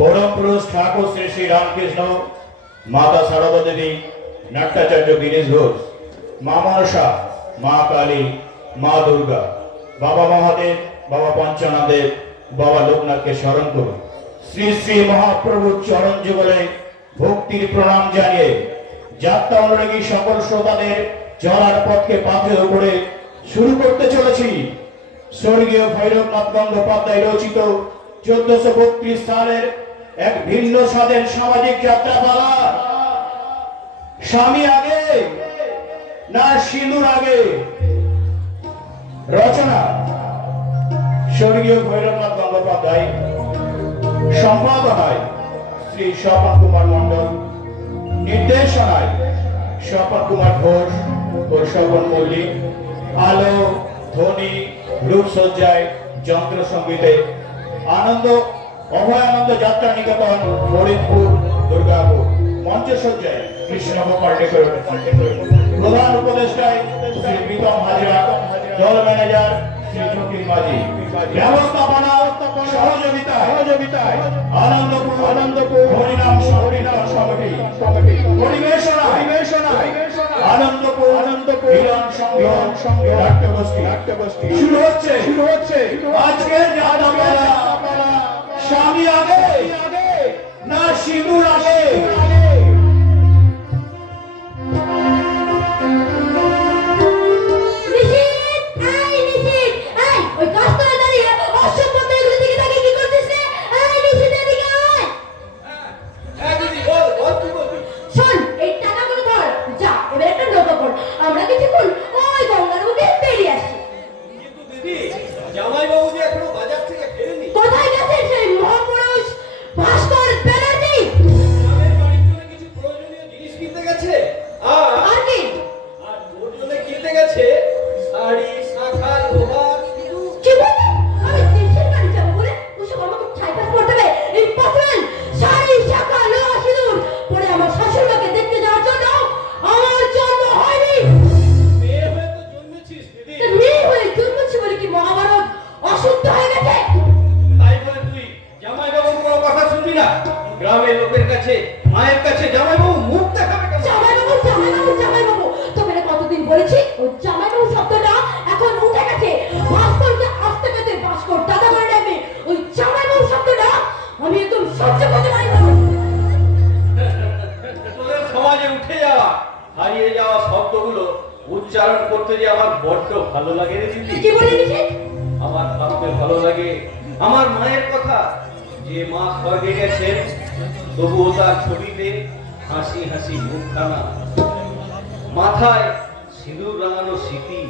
परम पुरुष ठाकुर श्री श्री रामकृष्ण, माता शारदा देवी, नाट्याचार्य गिरीश घोष, माँ मनसा, माँ काली, माँ दुर्गा, बाबा महादेव, बाबा पंचनादेव, बाबा लोकनाथ के स्मरण करो। श्री श्री महाप्रभु चरण जुगले भक्तिर प्रणाम जानिए যাত্রা অনুরাগী সকল শ্রোতাদের চলার পথকে পাথের উপরে শুরু করতে চলেছি স্বর্গীয় ভৈরবনাথ গঙ্গোপাধ্যায় রচিত 1432 সালের এক ভিন্ন স্বাদের সামাজিক যাত্রাপালা। স্বামী আগে না সিঁদুর আগে, রচনা স্বর্গীয় ভৈরবনাথ গঙ্গোপাধ্যায়, সম্পাদনায় শ্রী স্বপন কুমার মণ্ডল, निर्देशनाय स्वपन कुमार घोष और स्वपन मल्लिक, आलो ध्वनि रूपसज्जाय যন্ত্র संगीते आनंद अभयानंद यात्रा निकेतन फरीदपुर दुर्गापुर मंच सज्जाय कृष्ण गोपाल डेकोरेशन प्रधान उपदेष्टाय श्री प्रीतम हाजरा, दल मैनेजर श्री ज्योति माझी, व्यवस्थापना सहयोगिताय आनंदपुर हरिनाम समिति পরিবেশনায় আনন্দপুর মিলন সংঘ নাট্যগোষ্ঠী শুরু হচ্ছে আজকের যাত্রাপালা। স্বামী আগে না সিঁদুর আগে। গ্রামের লোকের কাছে মায়ের কাছে জামাইবাবু মুখ দেখাবে কেন? জামাইবাবু তোমাকে কতদিন বলেছি ও জামাইবাবু শব্দটা এখন উঠে গেছে। ভাস্করকে আস্তে পেতে ভাস্কর দাদা করে ডাকবে, ওই জামাইবাবু শব্দটা আমি একদম সহ্য করতে পারি না। তোদের সমাজে উঠে যাওয়া হারিয়ে যাওয়া শব্দগুলো উচ্চারণ করতে যে আমার বড্ড ভালো লাগে রে দিদি। কি বলি নিশে? আমার ভাবতে ভালো লাগে আমার মায়ের কথা, যে মা স্বর্গে গেছেন তবুও তার ছবিতে হাসি হাসি মুখখানা, মাথায় সিঁদুর রাঙানো স্মৃতি,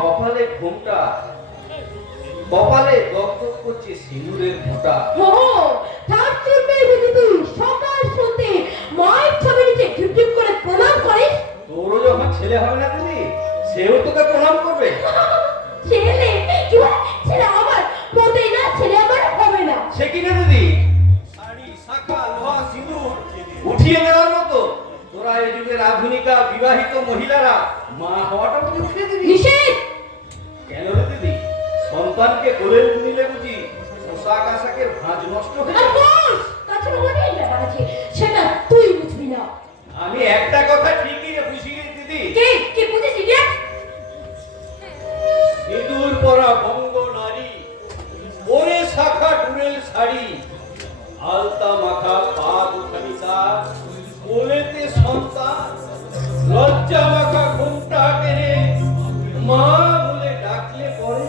কপালে ঘোমটা, কপালে দগদগ করছে সিঁদুরের ফোঁটা। তার চুলবে দিদি সকাল সন্ধ্যে মায়ের ছবি নিচে ঢিপ করে প্রণাম করিস। তোরও যখন ছেলে হবে না দিদি, সেও তোকে প্রণাম করবে। ছেলে কি ছেলে আমার মোটেই না, ছেলে আমার হবে না। সে কি না দিদি, শাড়ি শাখা লোহা সিঁদুর উঠিয়ে নেওয়ার মতো তোরা এই যুগের আধুনিকা বিবাহিত মহিলারা মা হওয়াটা বুঝি উঠিয়ে দিবি? নিষেধ কেন রে দিদি, সন্তানকে কোলে নিলে বুঝি পোশাক আশাকের ভাঁজ নষ্ট হয়ে যাবে? তাছাড়া অনেক ব্যাপার আছে, সেটা তুই বুঝবি না। আমি একটা কথা ঠিকই বুঝি রে দিদি। কি বুঝেছিস রে? সিঁদুর পরা বঙ্গ নারী, ওরে শাখা টুরেল শাড়ি, আলতা মাখা পা দুখানি তার, কোলেতে সন্তান, লজ্জা মাখা ঘোমটা টেনে মা বলে ডাকলে পরে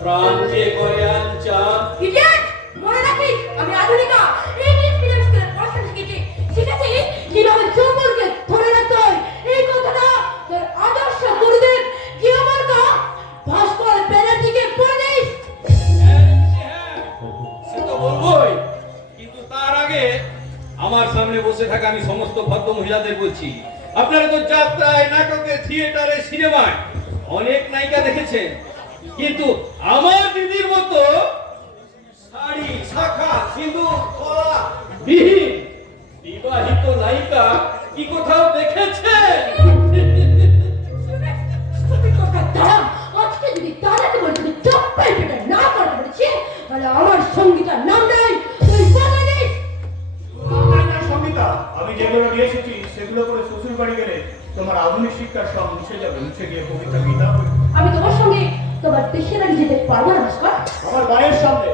প্রাণ যে করে আনচান। ইডিয়েট, মনে রাখিস আমি আধুনিকা ইংলিশ মিডিয়াম স্কুলে পড়াশোনা শিখেছি কিভাবে যৌবনকে ধরে রাখতে হয়। এই কথাটা তোর আদর্শ গুরুদেব কি আমার কা ভাস্কর ব্যানার্জিকে পড়ে দিস। সে তো বলবোই, কিন্তু তার আগে আমার সামনে বসে থাকা আমি সমস্ত ভদ্র মহিলাদের বলছি, আপনারা তো যাত্রায়, নাটকে, থিয়েটারে, সিনেমায় অনেক নায়িকা দেখেছেন, কিন্তু আমার দিদির মতো শাড়ি শাখা সিঁদুর কলা বিহীন বিবাহিত নায়িকা কি কোথাও দেখেছেন? আজকে যদি দাদাকে বলছি চপ্পল পেটা না করতে বলেছি, তাহলে আমার সঙ্গীতার নাম নাই তুই বাংলাদেশ আধুনিক শিক্ষার সব মুছে যাবে, মুছে গিয়ে পবিত্র গীতা হবে। আমি তোমার সঙ্গে তোমার দেশের বাড়ি যেতে পারবো না ভাস্কর। আমার মায়ের সামনে,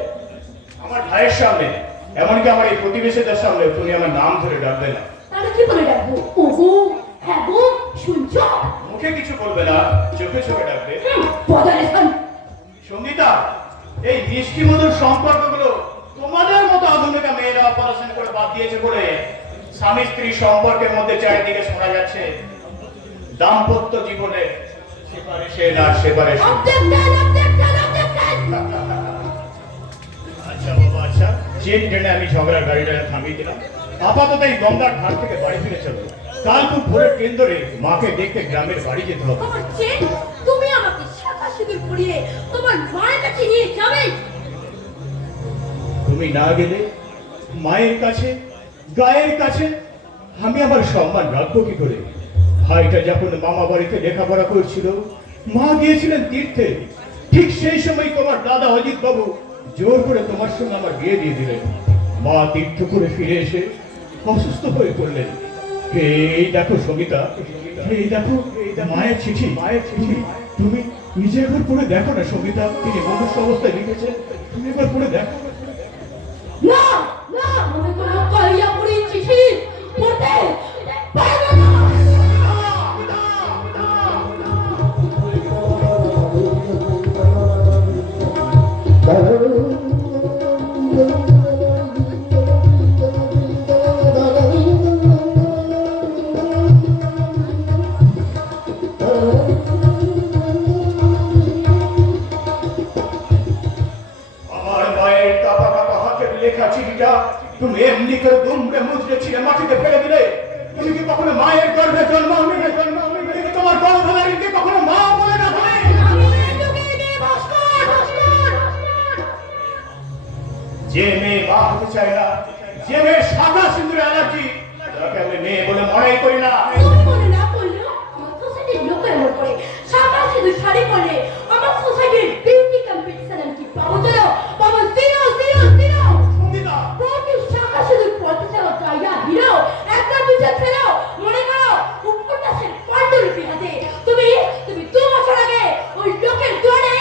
আমার ভাইয়ের সামনে, এমনকি আমার এই প্রতিবেশীদের সামনে তুমি আমার নাম ধরে ডাকবে না। তাহলে কি বলে ডাকবো? ওগো, হ্যাঁ গো, শুনছো? মুখে কিছু বলবে না, চোখে চোখে ডাকবে। পদারে শোন। সঙ্গীতা, এই মিষ্টি মধুর সম্পর্কগুলো তোমাদের মতো আধুনিক মেয়েরা অপারেশন করে বাদ দিয়েছে বলে স্বামী স্ত্রী সম্পর্কের মধ্যে চারিদিকে শোনা যাচ্ছে দাম্পত্য জীবনে সেপারেশন আর সেপারেশন। আচ্ছা বাবা, আচ্ছা, চেন টেনে আমি ঝগড়ার গাড়িটা থামিয়ে দিলাম। আপাতত এই গঙ্গার ঘাট থেকে বাড়ি ফিরে চলো। কাল খুব ভোরে ট্রেন ধরে মাকে দেখতে গ্রামের বাড়ি যেতে হবে। তোমার চেন তুমি আমাকে শাখা সিঁদুর পরিয়ে তোমার মায়ের কাছে নিয়ে যাবে। তুমি না গেলে মায়ের কাছে, গায়ের কাছে আমি আমার সম্মান রাখবো কি করে? ভাইটা যখন মামা বাড়িতে লেখাপড়া করছিল, মা গিয়েছিলেন তীর্থে, ঠিক সেই সময় তোমার দাদা অজিত বাবু জোর করে তোমার সঙ্গে আমার বিয়ে দিয়ে দিলেন। মা তীর্থ করে ফিরে এসে অসুস্থ হয়ে পড়লেন। এই দেখো সঙ্গীতা, এই দেখো মায়ের চিঠি, মায়ের চিঠি। তুমি নিজে একবার পড়ে দেখো না সঙ্গীতা, তিনি মনুষ্য অবস্থায় লিখেছেন, তুমি একবার পড়ে দেখো। না না, আমি কোনো কলিয়া পুরি চিঠি পড়তে পারবো না। আমার মায়ের কাপা কাপা হাতের লেখা চিঠিটা তুমি এমনি করে দুমড়ে মুচড়ে ছিঁড়ে মাটিতে ফেলে দিলে। তুমি কি কখনো মায়ের গর্ভে জন্ম নিলে? তুমি কি তোমার গর্ভধারীকে কখনো মা বলে ডাকলে? আমি এই যুগে নেই ভাস্কর, ভাস্কর। যে মেয়ে মা হতে চায় না, যে মেয়ের সাদা সিঁদুরে অ্যালার্জি, তাকে আমি মেয়ে বলে মনেই করি না। তুমি মনে না করলেও আমার সোসাইটির লোক এমন করে শাখা সিঁদুর শাড়ি পরলে আমার সোসাইটির বিউটি কম্পিটিশন আমি কি পাবো? জানো পাবো জিরো জিরো জিরো। সঙ্গীতা, বউকে শাখা সিঁদুর পরতে চাও গাইয়া হিরো একবার বিচার ফেলো। মনে করো উপন্যাসের পাণ্ডুলিপি হাতে তুমি তুমি 2 বছর আগে ওই লোকের দুয়ারে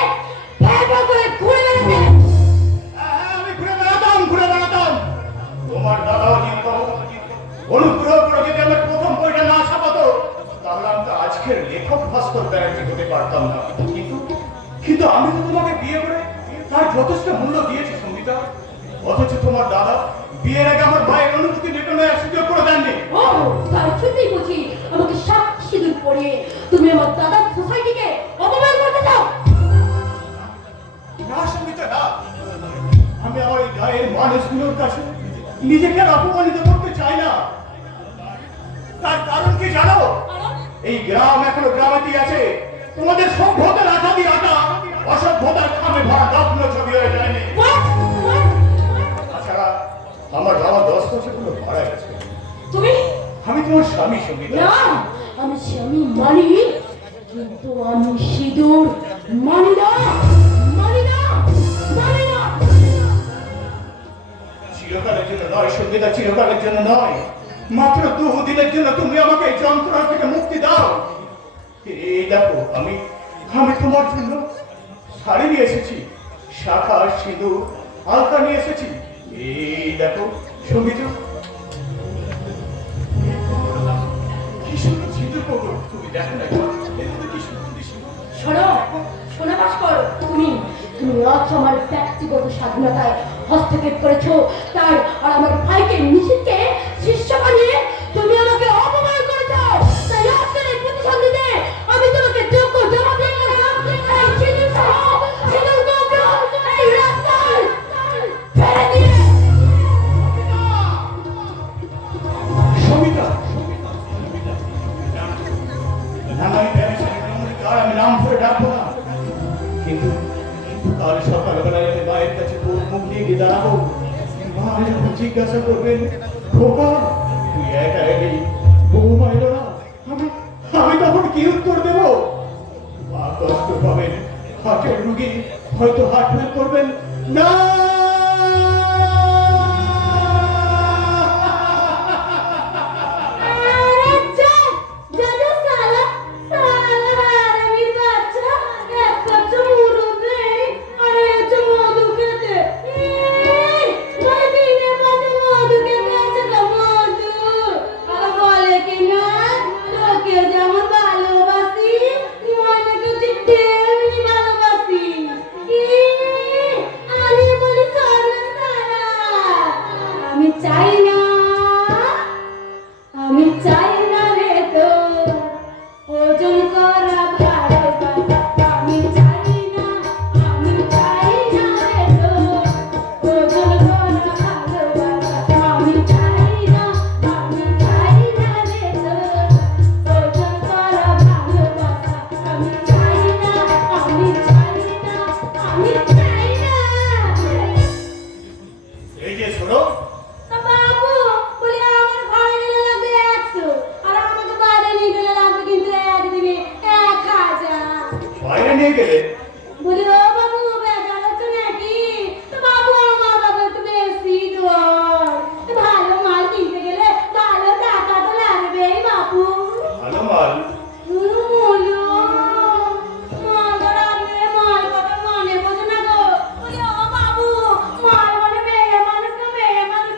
ভ্যাভা করে ঘুরে বেড়াতে। হ্যাঁ, আমি ঘুরে বেড়াতাম, ঘুরে বেড়াতাম। তোমার দাদা অজিত বাবু অনুগ্রহ করে যদি আমার প্রথম বইটা না ছাপাতো, তাহলে আমি তো আজকের লেখক ভাস্কর ব্যানার্জি হতে পারতাম না। কিন্তু কিন্তু আমি তো তোমাকে বিয়ে করে তার যথেষ্ট মূল্য দিয়েছি সঙ্গীতা। অথচ তোমার দাদা বিয়ের আগে আমার ভাইয়ের অনুভূতি নির্ণয়ের সুযোগ করে দেননি। ও তার জন্যই বুঝি আমাকে শাখা সিঁদুর পরিয়ে তুমি আমার দাদার সোসাইটিকে অপমান করতে চাও। না সঙ্গীতা, না, আমি আমার এই গায়ের মানুষগুলোর কাছে নিজেকে আর অপমানিত করতে চাই না। তার কারণ কি জানো? এই গ্রাম এখনো গ্রামেতেই আছে। তোমাদের সভ্যতার আটা দিয়ে আটা অসভ্যতার খামে ভরা দাপ্ন ছবি হয়ে যায়নি। What? What? তাছাড়া আমার বাবা 10 বছর হলো মারা গেছে। তুমি আমি তোমার স্বামী সঙ্গীতা। না, আমি স্বামী মানি, কিন্তু আমি সিঁদুর মানি না, মানি না, মানি না। চিরকালের জন্য নয় সঙ্গীতা, চিরকালের জন্য নয়, মাত্র 2 দিনের জন্য তুমি আমাকে এই যন্ত্রণা থেকে মুক্তি দাও। এই দেখো, আমি আমি তোমার জন্য শাড়ি নিয়ে এসেছি, শাখা সিঁদুর আলতা নিয়ে এসেছি। এই দেখো সঙ্গীতা, কি সুন্দর সিঁদুর পরো, তুমি দেখো না এগুলো কি সুন্দর সিঁদুর। শোনো, শোনো ভাস্কর, তুমি তুমি আজ আমার ব্যক্তিগত স্বাধীনতায় হস্তক্ষেপ করেছো। তার আর আমার ভাইকে নিষিদ্ধকে শিষ্য বানিয়ে তুমি আমাকে অপমান করেছো। তাই আজকের এই প্রতিশোধ নিতে আমি তোমাকে যোগ্য জবাব দিয়ে গেলাম। এই সিঁদুর সহ সিঁদুর গৌর এই রাস্তায় ফেলে দিয়ে। সঙ্গীতা, আমি নাম ধরে ডাকবো না, কিন্তু কাল সকালবেলায় আমি মায়ের কাছে মুখ নিয়ে গিয়ে দাঁড়াবো। মা যখন জিজ্ঞাসা করবেন, খোকা তুই একা এলি, বৌমা এলো না, আমি তখন কি উত্তর দেব? মা কষ্ট পাবেন, হার্টের রুগী, হয়তো হার্ট ফেল করবেন। না, যা যা যা সালা আমি চাই না, আমি চাই না রে তোর ওজন করা ভালোবাসা। আমি চাই না, আমি চাই না রে তোর ওজন করা ভালোবাসা। আমি চাই না, আমি চাই না রে তোর ওজন করা ভালোবাসা। আমি চাই না, আমি চাই না, আমি চাই না। এই যে শোনো, তা বাবু বলি আমার ঘরে গেলে লাগবে 100 আর আমাকে বাইরে নিয়ে গেলে লাগবে কিন্তু একদিনে 1000। বাইরে নিয়ে গেলে বলি ও বাবু বেজার হচ্ছে নাকি? তো বাবু আমার বাবু একটু বেশি দর, ভালো মাল কিনতে গেলে ভালো টাকা তো লাগবেই বাবু। ভালো মাল? মুলু মাল লাগবে, মাল কথা মনে বোঝে না গো। বলি ও বাবু মাল মানে মেয়ে মানুষ না মেয়ে মানুষ।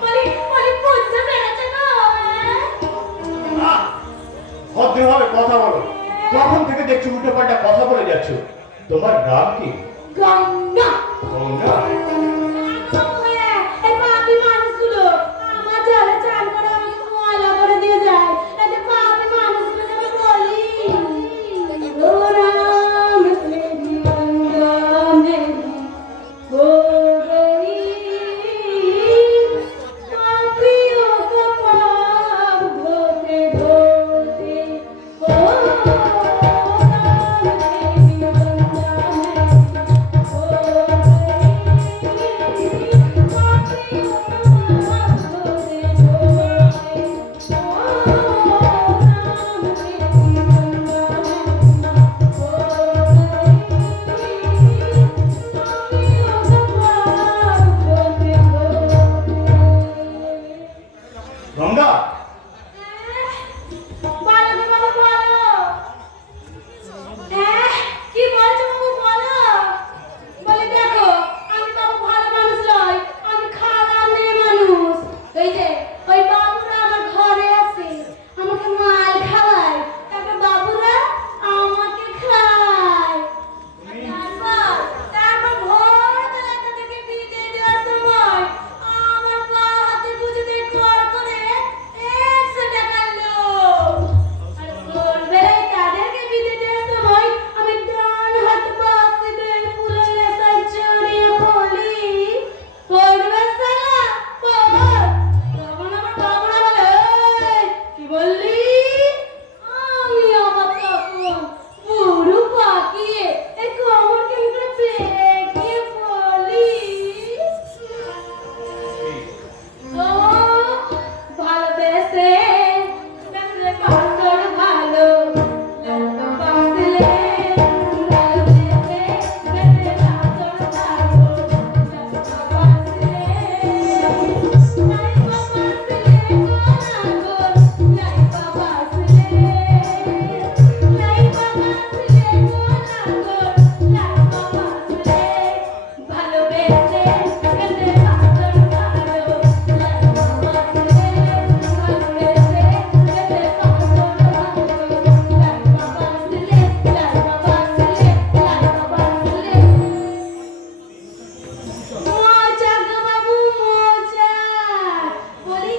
বলি বলি বুঝতে পেরেছে গো? আহ, ভদ্রভাবে কথা বলো। তখন থেকে দেখছি উল্টো পাল্টা কথা বলে যাচ্ছ। তোমার নাম কি? গঙ্গা। গঙ্গা? এই পাপি মানুষগুলো আমার জলে চান করে আমাকে ময়লা করে দিয়ে যায়। এই যে পাপি মানুষগুলো আমি বলি ও রাম তেরি গঙ্গা মেরি हो गई पापियों का पाप धोते धोते हो राम तेरी गंगा मेरी हो गई पापियों का पाप धोते धोते हो राम तेरी गंगा গঙ্গা? কি বলছো বাবু বলো? বলে দেখো আমি বাবু ভালো মানুষ নয়, আমি খারাপ মেয়ে মানুষ। এই যে ওই বাবুরা আমার ঘরে আসে, আমাকে মাল খাওয়ায়, তারপর বাবুরা আমাকে খায়। তারপর ভোরবেলাটা থেকে বিদায় দেওয়ার সময় আমার পা হাতে গুঁজে কর করে 100 টাকা লোক। আর ভোরবেলায় তাদেরকে বিদায় দেওয়ার সময় আমি ডান হাত বাঁশিতে পুরো নেশায় জড়িয়ে বলি, পড়বে শালা, পড়। তখন আমার বাবুরা বলে, "এই, কি বললি?" আমি আমার তখন পুরো পাকিয়ে এই কোমর কেমন করে বেঁকিয়ে বলি, ও ভালোবেসে বেসে পাথর ভালো লাগতো বাঁচলে, ভালোবেসে বেসে পাথর ভালো লাগতো বাঁচলে, নাই বাবা বাঁচলে কোনা গো, নাই বাবা বাঁচলে, নাই বাবা বাঁচলে কোনা গো, নাই বাবা বাঁচলে, ভালোবেসে বেসে পাথর ভালো লাগতো বাঁচলে, ভালোবেসে বেসে পাথর ভালো লাগতো বাঁচলে, নাই বাবা বাঁচলে, নাই বাবা বাঁচলে। মজা গো বাবু মজা। বলি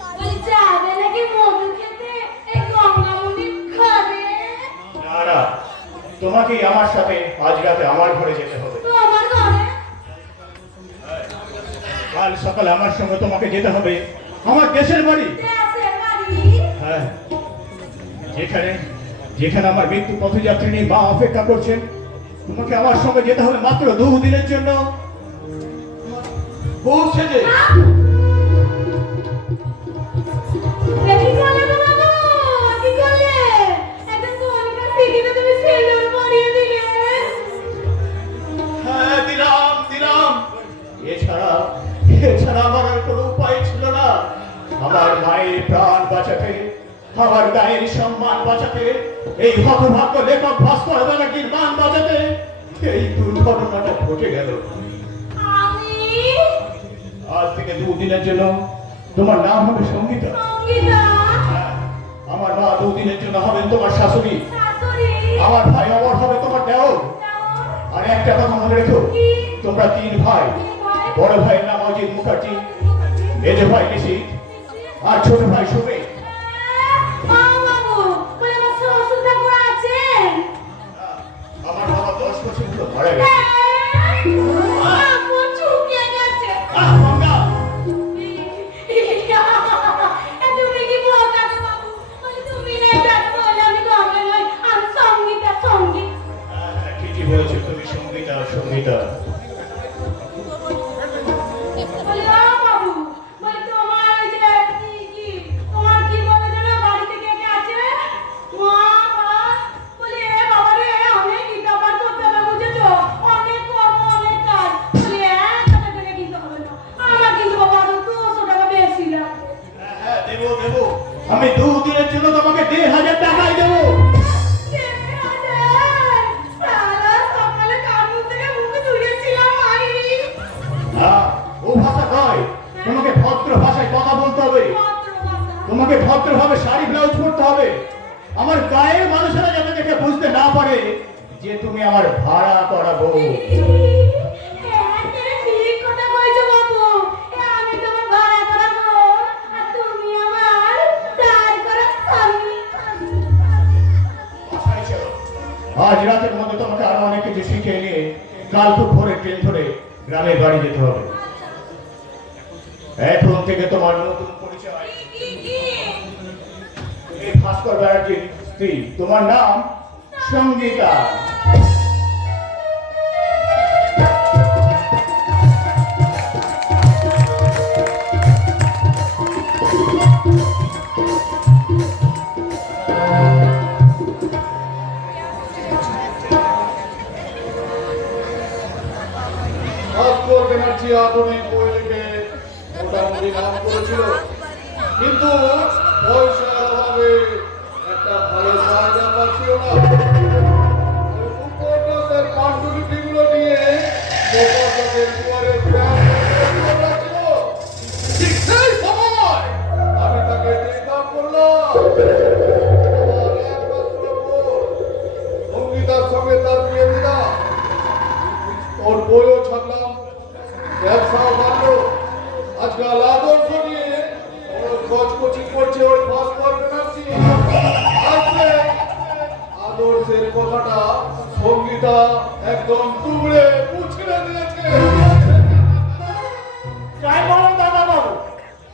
বলি যাবে নাকি মধু খেতে এই গঙ্গামণির ঘরে? না না, তোমাকে আমার সাথে আজ রাতে আমার ঘরে যেতে হবে। তো আমার ঘরে কাল সকালে আমার সঙ্গে তোমাকে যেতে হবে আমার দেশের বাড়ি। দেশের বাড়ি? হ্যাঁ, যেখানে যেখানে আমার মৃত্যু পথযাত্রী মা অপেক্ষা করছেন। তোমাকে আমার সঙ্গে যেতে হবে মাত্র 2 দিনের জন্য। বউ সেজে কি করলে গো বাবু? কি করলে? একদম কণিকা সিটিতে তুমি সেলুন পরিয়ে দিলে। হ্যাঁ, দিলাম দিলাম। এছাড়া এছাড়া আমার আর কোনো উপায় ছিল না। আমার মায়ের প্রাণ বাঁচাতে, আমার গায়ের সম্মান বাঁচাতে, এই হতভাগ্য লেখক ভাস্কর ব্যানার্জির মান বাঁচাতে এই দুর্ঘটনাটা ঘটে গেল। আমি আজ থেকে 2 দিনের জন্য তোমার নাম হবে সঙ্গীতা। সঙ্গীতা হ্যাঁ, আমার মা 2 দিনের জন্য হবেন তোমার শাশুড়ি। শাশুড়ি আমার ভাই অমর হবে তোমার দেওর। আর একটা কথা মনে রেখো, কি? তোমরা 3 ভাই। কি ভাই? বড় ভাইয়ের নাম অজিত মুখার্জি, মেজ ভাই নিশীথ, আর ছোট ভাই সুমিত। বাবু বলে আমার শ্বশুর ঠাকুর আছেন? আমার বাবা 10 বছর হলো মারা গেছে। আম্মু চুকিয়ে গেছে। গঙ্গা, তুমি কি বলছো বাবু? ওই তুমি এটা বলে আমি গঙ্গা নই, আমি সঙ্গীতা, সঙ্গীত। ঠিকই বলেছো তুমি, সঙ্গীতা সঙ্গীতা। বলে বাবু বলে তোমার ওই যে কি তোমার কি বলে জানো বাড়িতে কে কে আছে? মা বাবা বলে বাবা রে আমি গীতা পাঠ করতে হবে বুঝেছো? অনেক কর্ম অনেক কাজ বলে টাকা থেকে কিন্তু হবে না। আমার কিন্তু বাবা আরো 200 টাকা বেশি লাগবে। হ্যাঁ দেবো দেবো, আমি 2 দিনের জন্য তোমাকে 1,500 টাকাই দেবো। সারা সকালে কামু থেকে মুখ ধুয়েছিলাম মাইরি। ও ভাষা নয়, তোমাকে ভদ্র ভাষায় কথা বলতে হবে। তোমাকে ভদ্রভাবে শাড়ি ব্লাউজ পরতে হবে। আমার গায়ের মানুষেরা যাতে দেখে বুঝতে না পারে যে তুমি আমার ভাড়া করা বউ। ঠিক কথা কইছো বাবু, আমি তোমার ভাড়া করা বউ, আর তুমি আমার দাঁড় করা স্বামী। বাসায় চলো। আজ রাতের মধ্যে তোমাকে আরো অনেক কিছু শিখিয়ে নিয়ে কাল খুব ভোরে ট্রেন ধরে গ্রামের বাড়ি যেতে হবে। এখন থেকে তোমার নতুন পরিচয়, এই ভাস্কর ব্যানার্জির স্ত্রী, তোমার নাম সঙ্গীতা। ভাস্কর ব্যানার্জি আধুনিক বই লিখে মোটামুটি নাম করেছিল, কিন্তু পয়সার অভাবে একটা ভালো জায়গা পাচ্ছিল না। উপন্যাসের পাণ্ডুলিপিগুলো নিয়ে প্রকাশকের দুয়ারে ছিল। ঠিক সেই সময় আমি তাকে দেখা করলাম। আমার একমাত্র বোন সঙ্গীতার সঙ্গে তার বিয়ে দিলাম। ওর বইও ছাড়লাম, ব্যবসাও বাড়লো। আজকাল আদর্শ নিয়ে ওর কচকচি করছে ওই ভাস্কর ব্যানার্জি। আজকে আদর্শের কথাটা সঙ্গীতা একদম তুমড়ে মুছড়ে দিয়েছে। যাই বলো দাদা বাবু,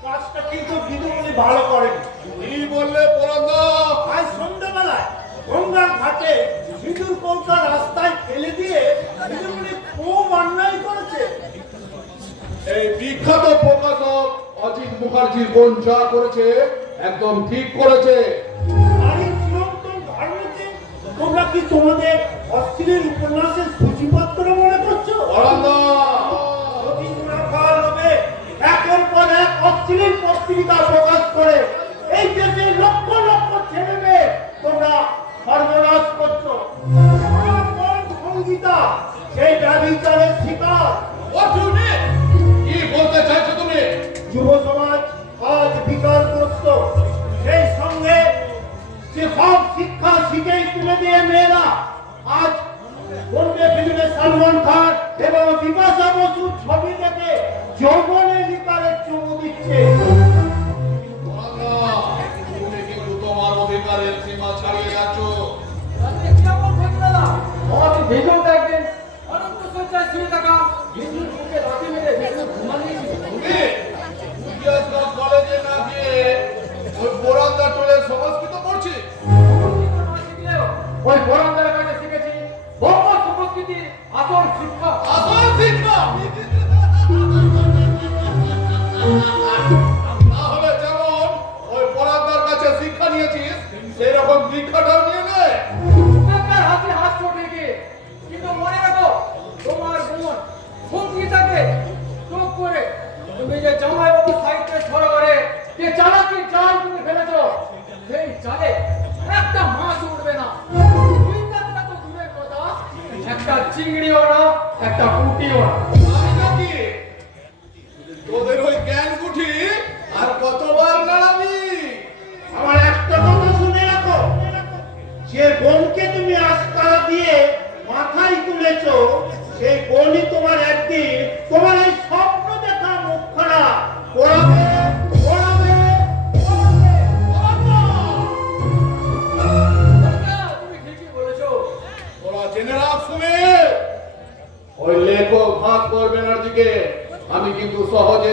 কাজটা কিন্তু বিধুমণি ভালো করেন। কি বললে পরান্দা? আজ সন্ধ্যাবেলায় গঙ্গার ঘাটে বিদুর কৌটা রাস্তায় ফেলে দিয়ে বিধুমণি খুব অন্যায় করেছে। এই বিখ্যাত প্রকাশক অজিত মুখার্জির বোন যা করেছে একদম ঠিক করেছে। আর এই চিরন্তন ধর্মকে তোমরা কি তোমাদের অস্থিরের উপন্যাসের সূচিপত্র মনে করছো? পরান্দা, রবীন্দ্রনাথ লোভে একের পর এক অস্থির পত্রিকা প্রকাশ করে এই দেশের লক্ষ লক্ষ ছেলে মেয়ে তোমরা সর্বনাশ করছো। আমার বোন সঙ্গীতা সেই ব্যভিচারের শিকার। অর্জুনে কি বলতে চাইছো তুমি? যুব সমাজ আজ বিকারগ্রস্ত, সেই সঙ্গে যে সব শিক্ষা শিখেই তুলে দিয়ে মেয়েরা আজ বলবে ফিল্মে সলমান খান এবং বিপাশা বসুর ছবি দেখে যৌবনের বিকারের চুমু দিচ্ছে। পরান্দা, তুমি কিন্তু তোমার অধিকারের সীমা ছাড়িয়ে যাচ্ছ। আমি ভিডিওটা একদিন অনন্ত সজ্জায় শুয়ে থাকা বিদ্যুৎ বুকে লাথি মেরে বিদ্যুৎ ঘুমানিয়েছিল। তুমি ইতিহাস কলেজে না গিয়ে ওই পরান্দা টোলের সংস্কৃত পড়ছি। ওই বরান্দার কাছে শিখেছি বঙ্গ সংস্কৃতির আসল শিক্ষা। আসল শিক্ষা তাহলে যেমন ওই পরান্দার কাছে শিক্ষা নিয়েছিস, সেরকম দীক্ষাটাও নিয়ে নে। বেকার হাসি হাসছো ঠিকই, কিন্তু মনে রাখো তোমার বোন সঙ্গীতাকে চোখ করে তুমি যে জামাইবাবু সাহিত্যের সরোবরে যে চালাকি জাল তুমি ফেলেছো, সেই জালে একটা মাছ উঠবে না। দুই কাতলা তো দূরের কথা, একটা চিংড়িও না, একটা পুঁটিও না। আমি নাকি তোদের ওই জ্ঞান গুঠি আর কতবার নাড়াবি? আমার একটা কথা শুনে রাখো, যে বোনকে তুমি আস্কারা দিয়ে মাথায় তুলেছো, সেই বোনই তোমার একদিন তোমার এই সব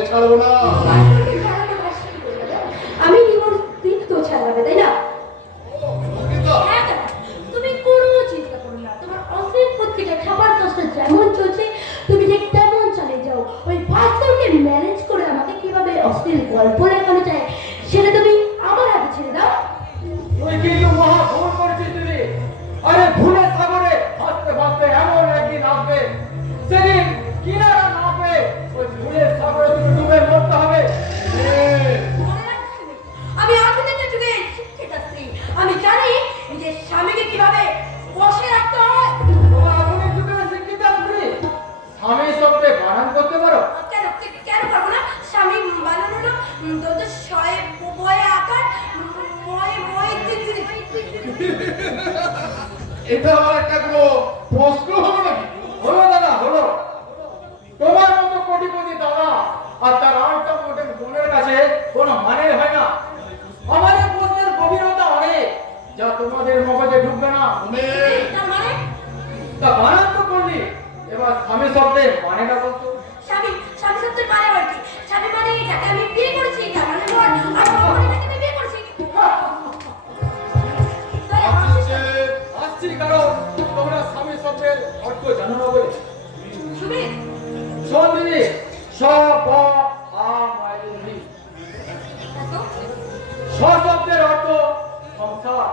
ছাড়বো না। ভাস্করকে ছাড়ানো ভাস্কর করে দেবে। আমি নিমন্ত্রিত তো ছাড়াবে তাই না? হ্যাঁ দাদা, তুমি কোনো চিন্তা করো না। তোমার অসীম পত্রিকা খাবার কাজটা যেমন চলছে তুমি ঠিক তেমন চালিয়ে যাও। ওই ভাস্করকে ম্যানেজ করে আমাকে কিভাবে অশ্লীল গল্প লেখানো যায় সেটা তুমি আমার হাতে ছেড়ে দাও। তুই কিন্তু মহা ভুল করেছিস দিদি। আরে ভুলের সাগরে ভাসতে ভাসতে এমন একদিন আসবে সেদিন কিনারা না পেয়ে ওই ভুলের সাগরে তুমি ডুবে মরতে হবে। মনে রাখছি, আমি আধুনিক যুগে শিক্ষিত স্ত্রী। আমি জানি যে স্বামীকে কিভাবে বসে রাখতে হয়। তোমার আধুনিক যুগের শিক্ষিত স্ত্রী স্বামী শব্দে বানান করতে পারো? কেন কেন পারবো না? স্বামী বানানো না দুধ শয়ে বয়ে আকার ময় ময় তিতিরি। এটা আমার একটা কোনো প্রশ্ন হলো নাকি? হলো দাদা হলো। তোমার মতো কোটিপতি দাদা আর তার আটটা মোটের বোনের কাছে কোনো মানে হয় না। আমাদের প্রশ্নের গভীরতা অনেক যা তোমাদের মগজে ঢুকবে না। তার মানে তা বানান তো করলি, এবার স্বামী শব্দে মানেটা বলতো। স্বামী স্বামী শব্দের মানে আবার কি? স্বামী মানে যাকে আমি বিয়ে করেছি তার মানে মন, আর মন মানে যাকে আমি বিয়ে করেছি। তাই হাসিস না। আসছি কারণ তোমরা স্বামী শব্দের অর্থ জানো না বলে। সুবীর, শোন দিদি, স ব আ মায়ুরি দেখো, স শব্দের অর্থ সংসার।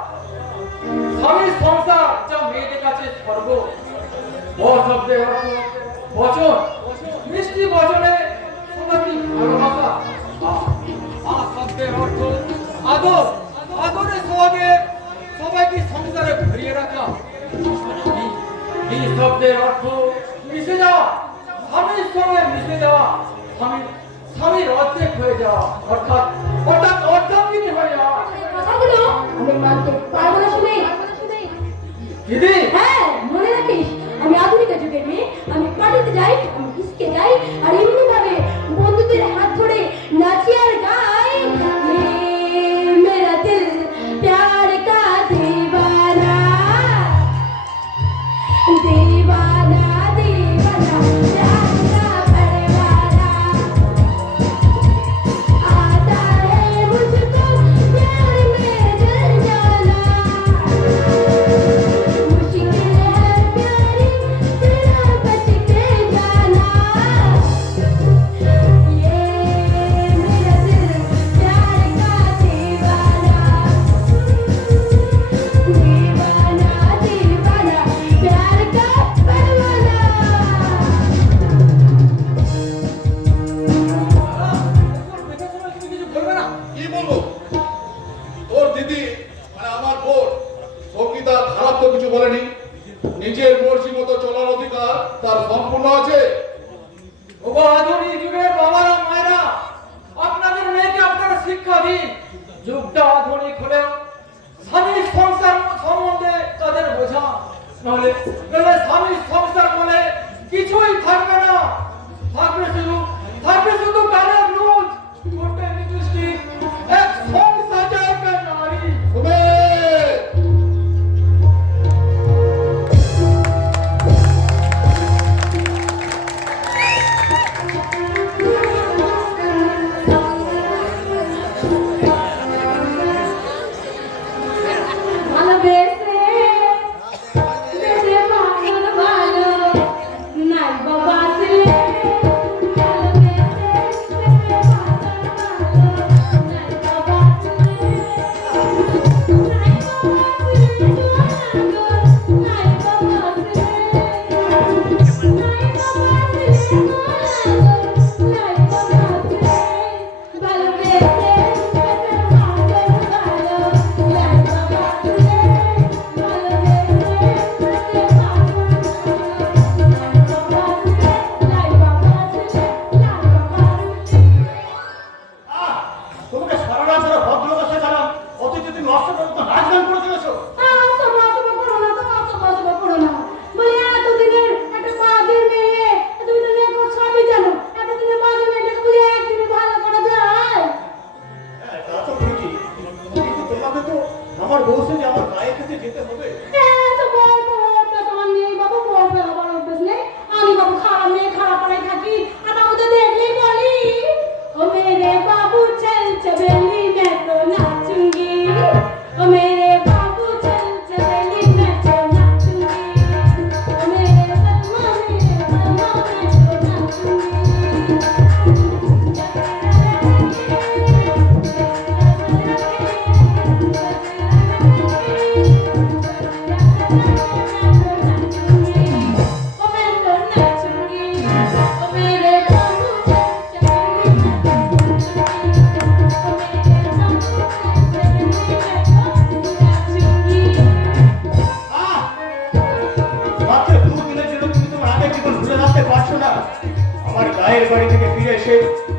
স্বামীর সংসার যা মেয়েদের কাছে স্বর্গ। ব শব্দের অর্থ বচন, মিষ্টি বচনে সবাইকে ভালোবাসা। আ শব্দের অর্থ আদর, আদরে সোহাগে সবাইকে সংসারে ভরিয়ে রাখা। এই শব্দের অর্থ মিশে যাওয়া, স্বামীর সঙ্গে মিশে যাওয়া, স্বামীর অর্ধেক হয়ে যাওয়া, অর্থাৎ অর্ধাঙ্গিনী হয়ে যাওয়া। এই কথাগুলো আমি মানতে পারবো না সুবীর। দিদি হ্যাঁ, মনে রাখিস আমি আধুনিক যুগের মেয়ে। আমি পার্টিতে যাই, আমি ডিস্কে যাই, আর এমনি ভাবে বন্ধুদের হাত ধরে নাচি আর গাই। ये मेरा दिल प्यार का दीवाना दीवाना दीवाना प्यार का परवाना आता है मुझको प्यार में जल जाना मुश्किल है प्यारी तेरा बच के जाना ये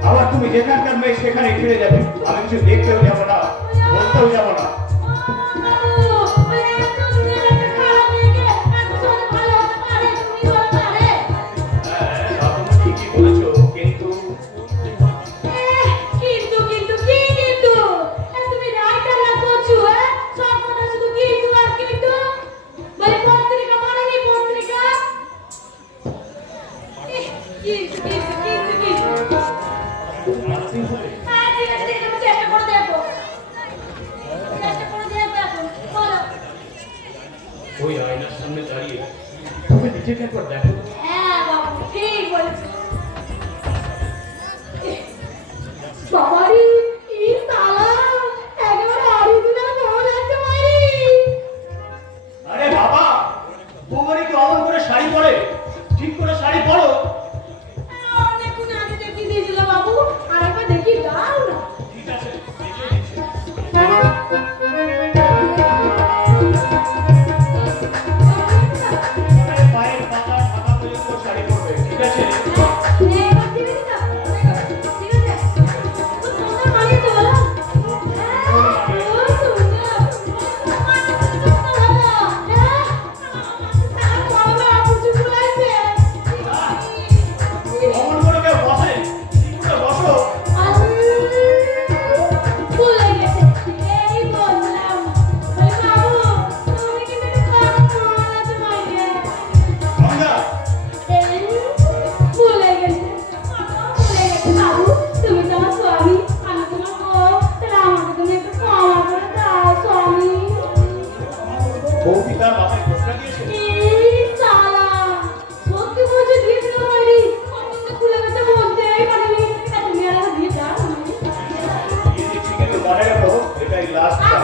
আবার তুমি যেখানকার মেয়ে সেখানে ফিরে যাবে। আমি কিছু দেখতেও যাবো না, বলতেও যাবো না। তা তুমি ঠিকই বলেছো, কিন্তু ওই আয়নার সামনে দাঁড়িয়ে তুমি নিজেকে একবার দেখো। হ্যাঁ বাবু, ঠিক বলেছো। বাবারি, কি সালা, একেবারে অরিজিনাল মনে হচ্ছে মারি। আরে বাবা, বৌমারি কি অমন করে শাড়ি পরে? ঠিক করে শাড়ি পরো। অনেকক্ষণ আগে দেখিয়ে দিয়েছিল বাবু, আরেকবার দেখি দাও না। ঠিক আছে, পায়ের পাতা ঢাকা পর্যন্ত শাড়ি পরবে, ঠিক আছে? এবার দিবি না? ঠিক আছে। খুব সুন্দর মানিয়েছে বলো? হ্যাঁ, খুব সুন্দর। অমন করে কেউ বসে? ঠিক করে বসো। ভুলে গেছে, এই বললাম। বলে বাবু, তুমি কিন্তু একটু খারাপ মনে আছে মাইকে। গঙ্গা, ভুলে গেছে, ভুলে গেছে বাবু, তুমি তো আমার স্বামী, আমি তোমার বউ, তাহলে আমাকে তুমি একটু ক্ষমা করে দাও স্বামী। বউ পিতার মাথায় ঘোষণা দিয়েছে। এই শালা, সত্যি বলছে দিয়েছিল মাইরি, কতদিন খুলে গেছে বলতেই পারিনি, তুমি আর আমাকে দিয়ে দাও না। দিয়ে দিচ্ছি, কিন্তু মনে রাখো এটাই লাস্ট বার।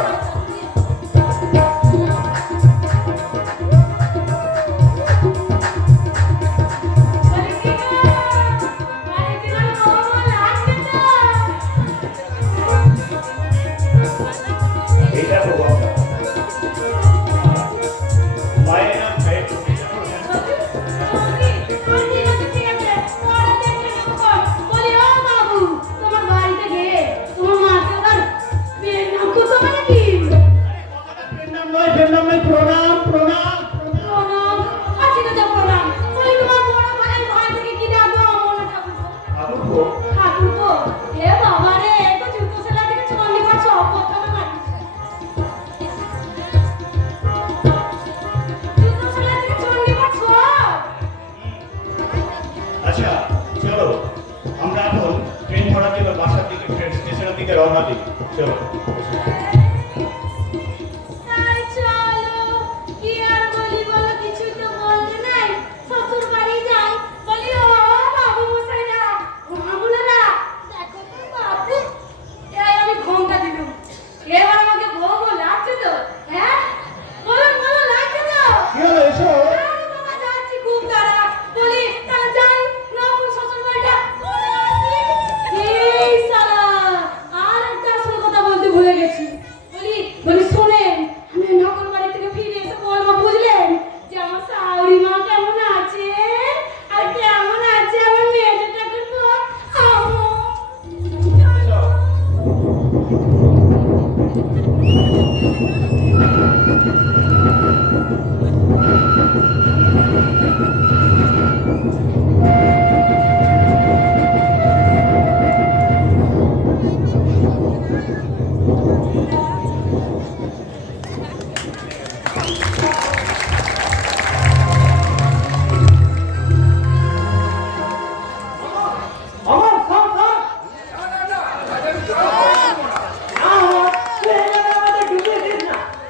এই দেখো গঙ্গা, মায়ের নাম ভেট। এর নাম নয়, এর নাম নয়, প্রণাম প্রণাম। ঠাকুরপো, আচ্ছা চলো আমরা এখন ট্রেন ধরার জন্য বাসার দিকে, ট্রেন স্টেশনের দিকে রওনা দিই। চলো। তাই চলো, কি আর বলি বলো, কিছুই তো বলতে নাই। শ্বশুর বাড়ি যাই, বলি ও বাবু মশাইরা, মামুনেরা, দেখো তো বাবু। এই আমি ঘোমটা দিলুম। এবার আমাকে বউ লাগছে তো, হ্যাঁ? বলুন বলুন, লাগছে তো? কি হলো, এসো। আরে বাবা, যাচ্ছি খুব তাড়া। বলি, তাহলে যাই, নকুল শ্বশুর বাড়িটা ঘুরে আসি। এই শালা, আর একটা আসল কথা বলতে ভুলে গেছি। বলি শোনেন, আমি নকুল বাড়ি থেকে ফিরে এসে বলবো, বুঝলেন, যে আমার শাশুড়ি মা কেমন আছে আর কেমন আছে আমার মেয়েটা ঠাকুরপো। আমার সংসার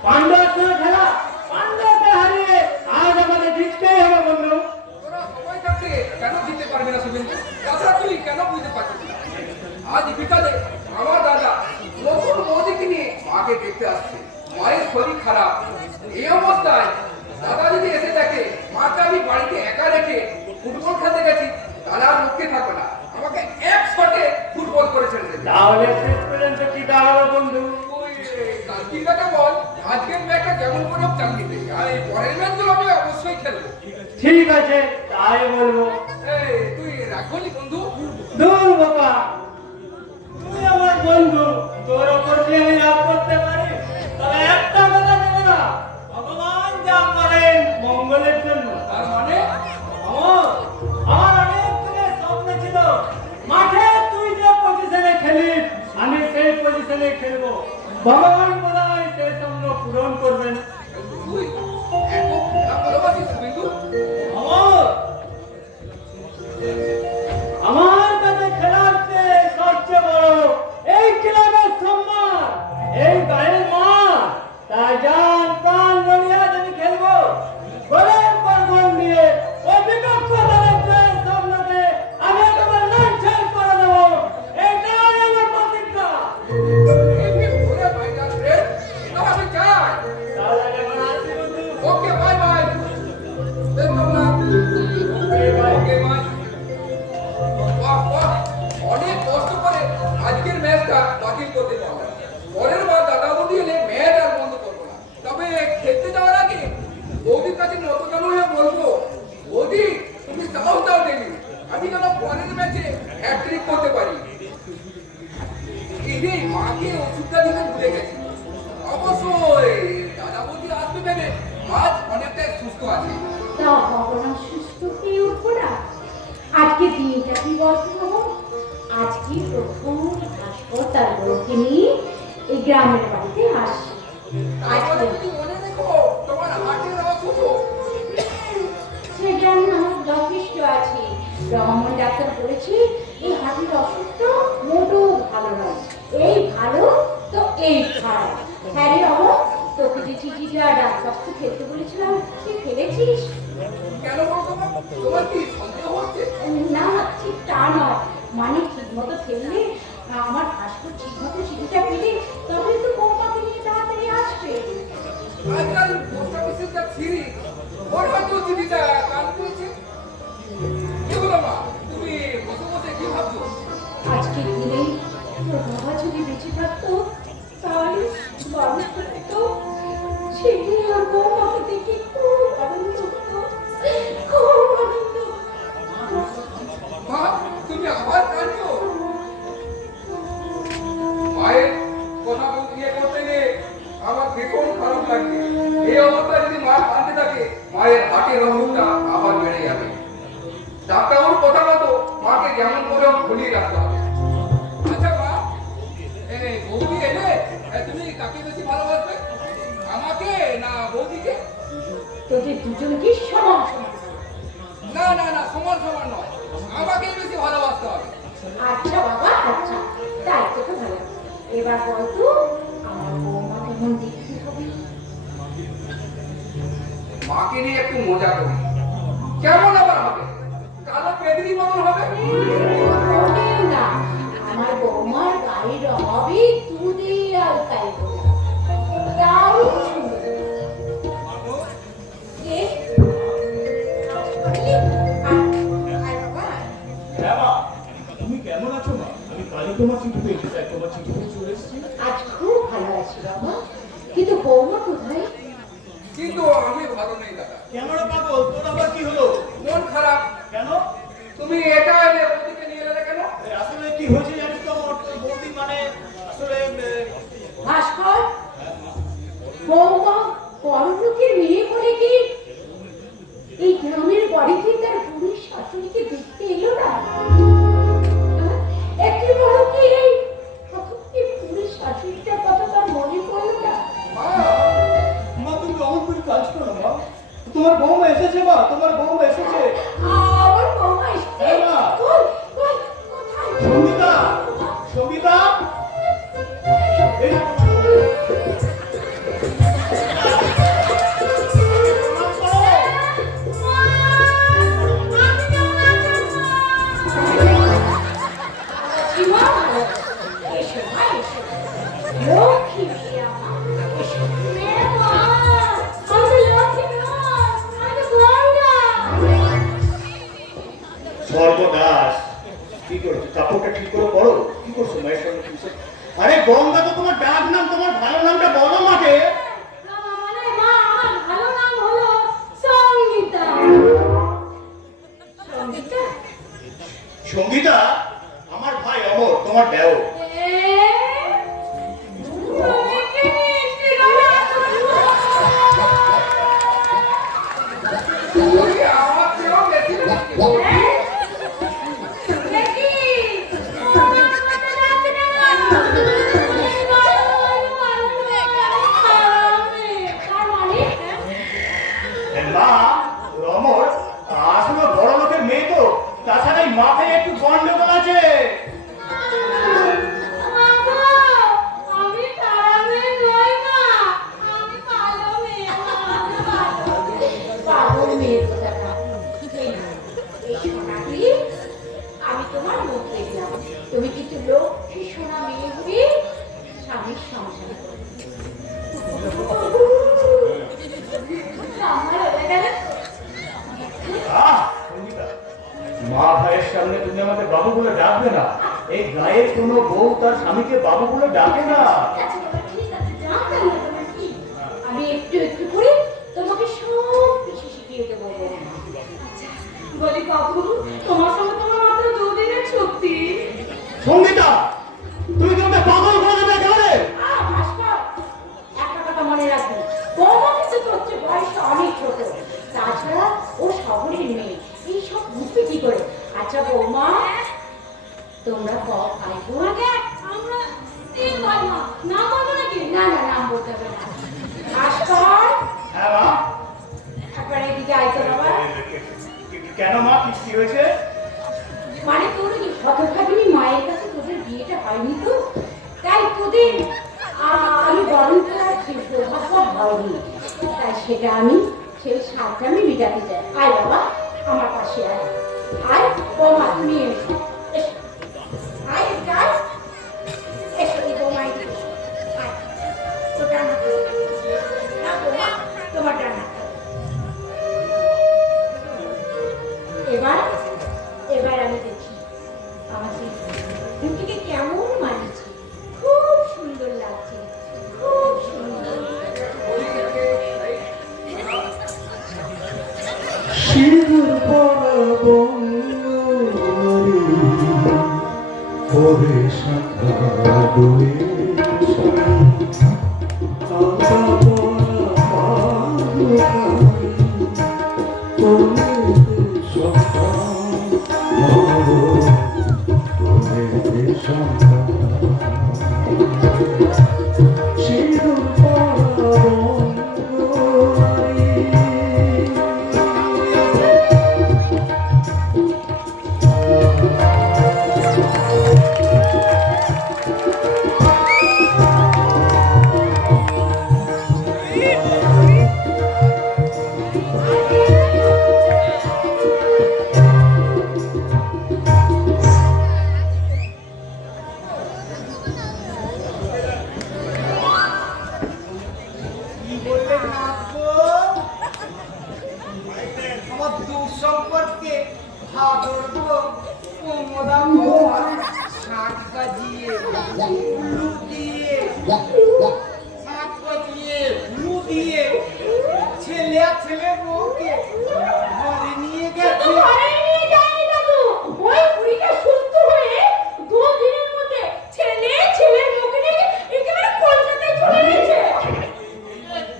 পাণ্ডবকে খেলা, পাণ্ডবকে হারিয়ে আজ আমাদের জিততেই হবে বন্ধু। তোরা সবাই থাকতে কেন জিততে পারবে না শুভেন্দু? দাদা তুই কেন বুঝতে পারছিস না? আজ বিকালে আমার দাদা নতুন বৌদিকে নিয়ে মাকে দেখতে আসছে। মায়ের শরীর খারাপ, এই অবস্থায় দাদা যদি এসে দেখে মাকে আমি বাড়িতে একা রেখে ফুটবল খেলতে গেছি, তাহলে আর রক্ষে থাকবে না, আমাকে এক শটে ফুটবল করে ছেড়ে দেবে। তাহলে শেষ পর্যন্ত কি দাঁড়াবে বন্ধু? ওই কালকিটাকে বল আজকের ম্যাচটা কেমন করে হোক চালিয়ে দেবে, আর এই পরের ম্যাচগুলো আমি অবশ্যই খেলবো। ঠিক আছে, তাই বলবো। এই তুই রাখলি বন্ধু? দূর বাবা, ভগবান বোধহয় সে স্বপ্ন পূরণ করবেন। তুই এত ভালোবাসিস বিন্দু? আমার আমার কাছে খেলার চেয়ে সবচেয়ে বড় এই ক্লাবের সম্মান, এই গায়ের মান। তাই জান প্রাণ রড়িয়া যদি খেলবো গোলের পর গোল দিয়ে ওই বিপক্ষ দলের জয়ের স্বপ্নকে আমি একেবারে লাঞ্ছন করে দেবো। এটাই আমার প্রতিজ্ঞা। এমনি ঘুরে বাইজান রে, এটা আমি চাই। তাহলে এখন আসি বন্ধু। Okay bye bye. Okay bye. বাহ বাহ, অনেক কষ্ট করে আজকের ম্যাচটা বাতিল করতে পারলাম। পরের বার দাদা বৌদি এলে ম্যাচ আর বন্ধ করবো না। তবে খেলতে যাওয়ার আগে বৌদির কাছে নতজানু হয়ে বলবো, বৌদি তুমি সাহস দাও দেখি, আমি যেন পরের ম্যাচে হ্যাট্রিক করতে পারি। এই রে, মাকে ওষুধটা দিতে ভুলে গেছি। অবশ্যই দাদা বৌদি আসবে ভেবে আজ অনেকটাই সুস্থ আছে। তা ভগবান সুস্থ হয়ে উঠবো না? আজকে দিনটা কি বলতে হবো? আজকে প্রথম ভাস্কর তার বউকে নিয়ে এই গ্রামের বাড়িতে আসে। তারপরে তুমি মনে রেখো তোমার হাটের অসুখ। সেটা না যথেষ্ট আছে। রহমান ডাক্তার বলেছে এই হাতির অসুখটা মোটেও ভালো নয়। এই ভালো তো এই খারাপ। হ্যাঁ রে অমর, তোকে যে চিঠিটা ডাক্তার খেলতে বলেছিলাম তুই খেলেছিস? কেন বলতো মা? তোমার কি সন্দেহ হচ্ছে? না ঠিক তা নয়, মানে ঠিক মতো খেললে আমার ভাস্কর ঠিক মতো চিঠিটা পেলে তবে তো বৌমাকে নিয়ে তাড়াতাড়ি আসবে। আজকাল পোস্ট অফিসের যা ছিরি, ওর হয়তো চিঠিটা কাল করেছে। কি হলো মা, তুমি বসে বসে কি ভাবছো? আজকে দিনেই তোর বাবা যদি বেঁচে থাকতো তাহলে বাবু থাকতো, ছেলে আর বৌমাকে দেখে খুব আনন্দ হতো, খুব আনন্দ। মা, তুমি আবার কাঁদছো? মায়ের কথা ইয়ে করতে গিয়ে আমার ভীষণ খারাপ লাগছে। এই অবস্থায় যদি মা কাঁদতে থাকে, মায়ের হাটের অসুখটা আবার বেড়ে যাবে। ডাক্তারবাবুর কথা মতো মাকে যেমন করে ভুলিয়ে রাখতে হবে। আচ্ছা মা, এই বৌদি এলে তুমি কাকে বেশি ভালোবাসবে, আমাকে না বৌদিকে? তোদের দুজনকে সমান সমান। না না না, সমান সমান নয়, আমাকেই বেশি ভালোবাসতে হবে। আচ্ছা বাবা আচ্ছা, তাই তো তো ভালো। এবার বলতো আমার বৌমা কেমন দেখতে হবে? মাকে নিয়ে একটু মজা করি। কেমন আবার হবে? কালো পেদিনি মতন হবে? মোটেও না, আমার বৌমার গায়ের হবে দুধে আলতাই দারুণ সুন্দর। কে? আয় বাবা। হ্যাঁ মা, তুমি কেমন আছো মা? আমি কালই তোমার চিঠি পেয়েছি, তাই তোমার চিঠি পেয়ে চলে এসেছি। আজ খুব ভালো আছি বাবা, কিন্তু বৌমা কোথায়? কিন্তু আমি ভালো নেই দাদা, কেন রে পাগল, তোর আবার কি হলো? মন খারাপ। কেন? তুমি এটা এলে ওদিকে নিয়ে এলে কেন? আসলে কি হয়েছে জানিস তো, আমার তোর বৌদি মানে আসলে ভাস্কর, বৌমা পরলোকের মেয়ে বলে কি এই গ্রামের বাড়িতে তার বুড়ি শাশুড়িকে দেখতে এলো না? একটি বড় কি এই কি বুড়ি শাশুড়িটার কথা তার মনে পড়লো না? মা তুমি অমন করে কাজ করো মা, তোমার বৌমা এসেছে মা, তোমার বৌমা এসেছে। আমার বৌমা এসছে? হ্যাঁ মা। কই কই কোথায়? সঙ্গীতা, সঙ্গীতা, এই জীবন এসো মা এসো, লক্ষ্মী মেয়ে আমার, এসো। মেয়ে মা, আমি লক্ষ্মী নয়, আমি গঙ্গা। সর্বনাশ, কি করছো? কাপড়টা ঠিক করে পড়ো। কি করছো মায়ের সঙ্গে? আরে গঙ্গা তো তোমার ডাক নাম, তোমার ভালো নামটা বলো মাকে। মানে মা আমার ভালো নাম হলো সঙ্গীতা। সঙ্গীতা? সঙ্গীতা আমার ভাই অমর, তোমার দেও। তুমি কি মিষ্টি কথা তুমি আমার চেয়েও বেশি মিষ্টি। দেখি তোমার কথা রাখতে না। কোনো বউ তার স্বামীকে বাবু বলে ডাকে না। আচ্ছা বাবা, ঠিক আছে, জানতাম না তোমার কি। আমি একটু একটু করে তোমাকে সব কিছু শিখিয়ে দেবো। আচ্ছা, বলি বাবু, তোমার সঙ্গে তোমার মাত্র 2 দিনের ছুটি। সঙ্গীতা, তুমি কি আমাকে পাগল করে দেবে একেবারে? ভাস্কর, একটা কথা মনে রাখবি, বৌমা কিন্তু তোর চেয়ে বয়সটা অনেক ছোট। তাছাড়া ও শহরের মেয়ে, এইসব বুঝতে কি করে? আচ্ছা বৌমা, তোমরা ভাই বোনাকে আমরা 3 ভাই মা, নাম বলবো নাকি? না না, নাম বলতে হবে না। ভাস্কর, হ্যাঁ মা। একবার এদিকে আয় তো বাবা। কেন মা, কি হয়েছে? মানে তোর ওই হতভাগিনী মায়ের কাছে তোদের বিয়েটা হয়নি তো, তাই তোদের আমি গরম করার সৌভাগ্য হয়নি, তাই সেটা আমি সেই স্বাদটা আমি মিটাতে চাই। আয় বাবা, আমার পাশে আয়। আয় বৌমা, তুমি এসো। এসো। আয় যাও। এসো, এই বৌমা এদিকে এসো। আয়। তোর ডান হাতে। না বৌমা, তোমার ডান হাতে। এবার আমি দেখি আমাকে রুটিকে কেমন মানিয়েছে। খুব সুন্দর লাগছে, খুব সুন্দর। সিঁদুর পরা বঙ্গমারি ওরে শাখা ডোলে কাঁটা পরা পাদুকারি তোলে সখা তোলে সখা সিঁদুর পরা বঙ্গমারি আমার দূর সম্পর্কে ভাদর কোমদাম শাক বাজিয়ে লুটিয়ে শাক বাজিয়ে লুটিয়ে ছেলে আর ছেলে বউকে ঘরে নিয়ে গেছে। ঘরে নিয়ে যায়নি দাদু, ওই বুড়িটা সুস্থ হয়ে 2 দিনের মধ্যে ছেলের মুখে নিয়ে একেবারে কলকাতায় চলে গেছে।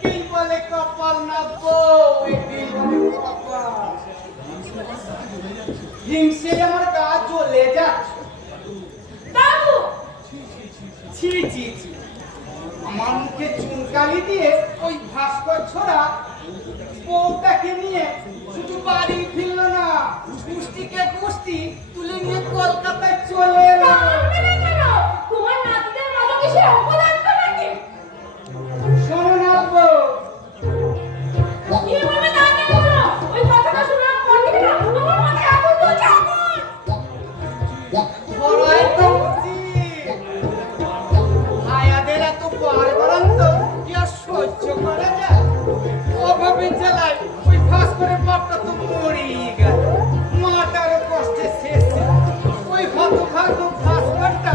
কি বলে কপাল না বউ, কি বলে কপাল। হিংসে আমার গা জ্বলে যাচ্ছে। দাদু, ছি ছি ছি, আমার মুখে চুনকালি দিয়ে ওই ভাস্কর ছোড়া বউটাকে নিয়ে শুধু বাড়ি ফিরল না, কুষ্টিকে কুষ্টি তুলে নিয়ে কলকাতায় চলে এলো। তোমার নাতিদের বাবা কি সে অপদার্থ নাকি? শোনো না বউ, কি বলবে জানি না, ওই কথাটা শোনার পর থেকে না আমার মাথায় আগুন জ্বলছে, আগুন। ধরাই তো উচিত। ভাইয়াদের এত বারবারান্ত কি আর সহ্য করা যায়? অভাবে জ্বালায় ওই ভাস্করের বাপটা তো মরেই গেল, মাটারও কষ্টে শেষ ছিল। ওই হতভাগ্য ভাস্করটা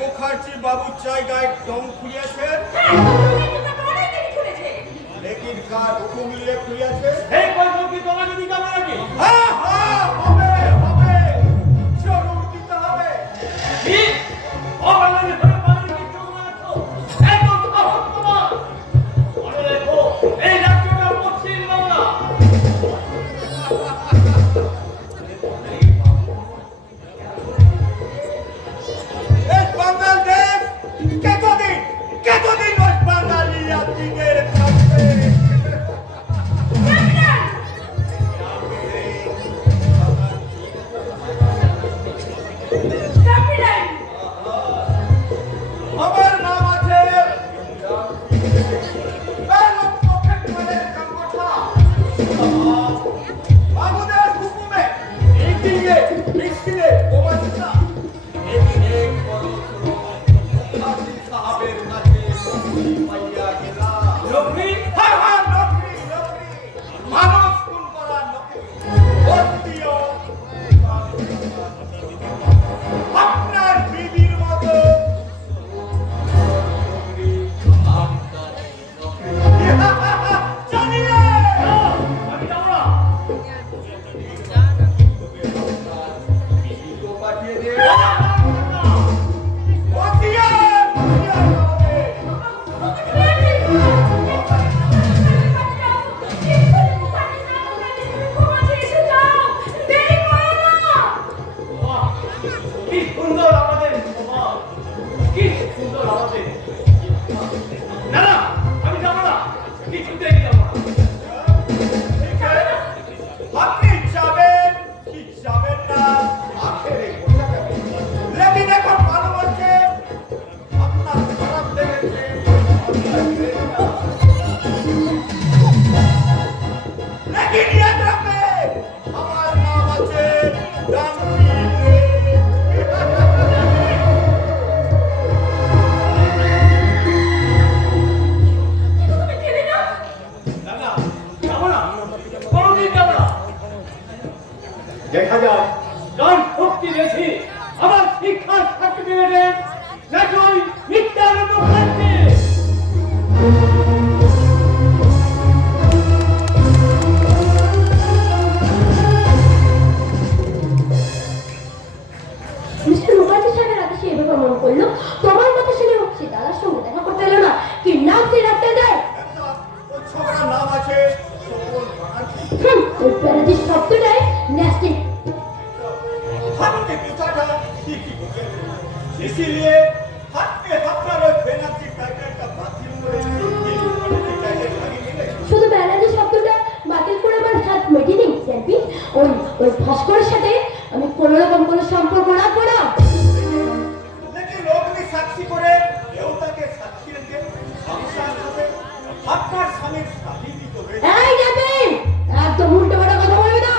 মুখার্জি বাবুর জায়গায় দম খুলিয়েছেন, লেকিন কার হুকুম নিয়ে খুলিয়েছে? এই কয়জন কি তোমাকে দিতে হবে নাকি? হ্যাঁ হ্যাঁ, হবে হবে, জরুর দিতে হবে। কি অবাঙালি ধরে বাঙালি কি কেউ মারছো? একদম সাহস তোমার। মনে রেখো, এই রাজ্যটা পশ্চিম বাংলা। এই বাংলাদেশ কতদিন ওই বাঙালি জাতিদের থাকবে? আমার নাম আছে বাবুদের হুকুমে মিটিংয়ে মিছিলে ওবাসা এদিনে হাসি সাহাবের কাছে পাইয়া গেলাম। লক্ষ্মী হ্যাঁ হ্যাঁ, নকরি নকরি, মানুষ খুন করার নকরি, ভর্তিও আপনার বিবির মতো জানি না। আমি যাবো না। পাঠিয়ে দে। বসিয়ার বসিয়ার হবে। বাহ, কি সুন্দর আমাদের সমাজ, কি সুন্দর আমাদের। না না, আমি যাবো না, কিছুতেই যাবো না। আপনি যাবেন কি যাবেন না আখেরে বোঝা যাবে। লেকিন এখন ভালো আছে, আপনার খারাপ লেগেছে, লেকিন ইয়াদ রাখবেন, আমার নাম আছে রামজি। না না, যাবো না, কোনোদিন যাবো না। দেখা যায় গান ভক্তি রেখে আমার শিক্ষার সার্টিফিকেটের নাকি ওই নিত্যানন্দ খাচ্ছে। ওই প্যারাদিস শব্দটাই ন্যাস্টি। हाथ के पूछा था ठीक ही हो गया। इसीलिए हाथ पे हाथ का पेनाल्टी पैकेट का बाथरूम में पेनाल्टी पैकेट लगी नहीं। শুধু প্যারাদিস শব্দটা বাতিল করে আমার হাত মেটেনি চ্যাম্পি। ওই ভাস্করের সাথে আমি কোনো রকম কোনো সম্পর্ক রাখবো না। लेकिन लोग भी साक्षी करे देवता के साक्षी रखे संसार হবে আপনার স্বামীর সাথী দিতে হবে। এই চ্যাম্পি, একদম উল্টো পাল্টা কথা বলবি না।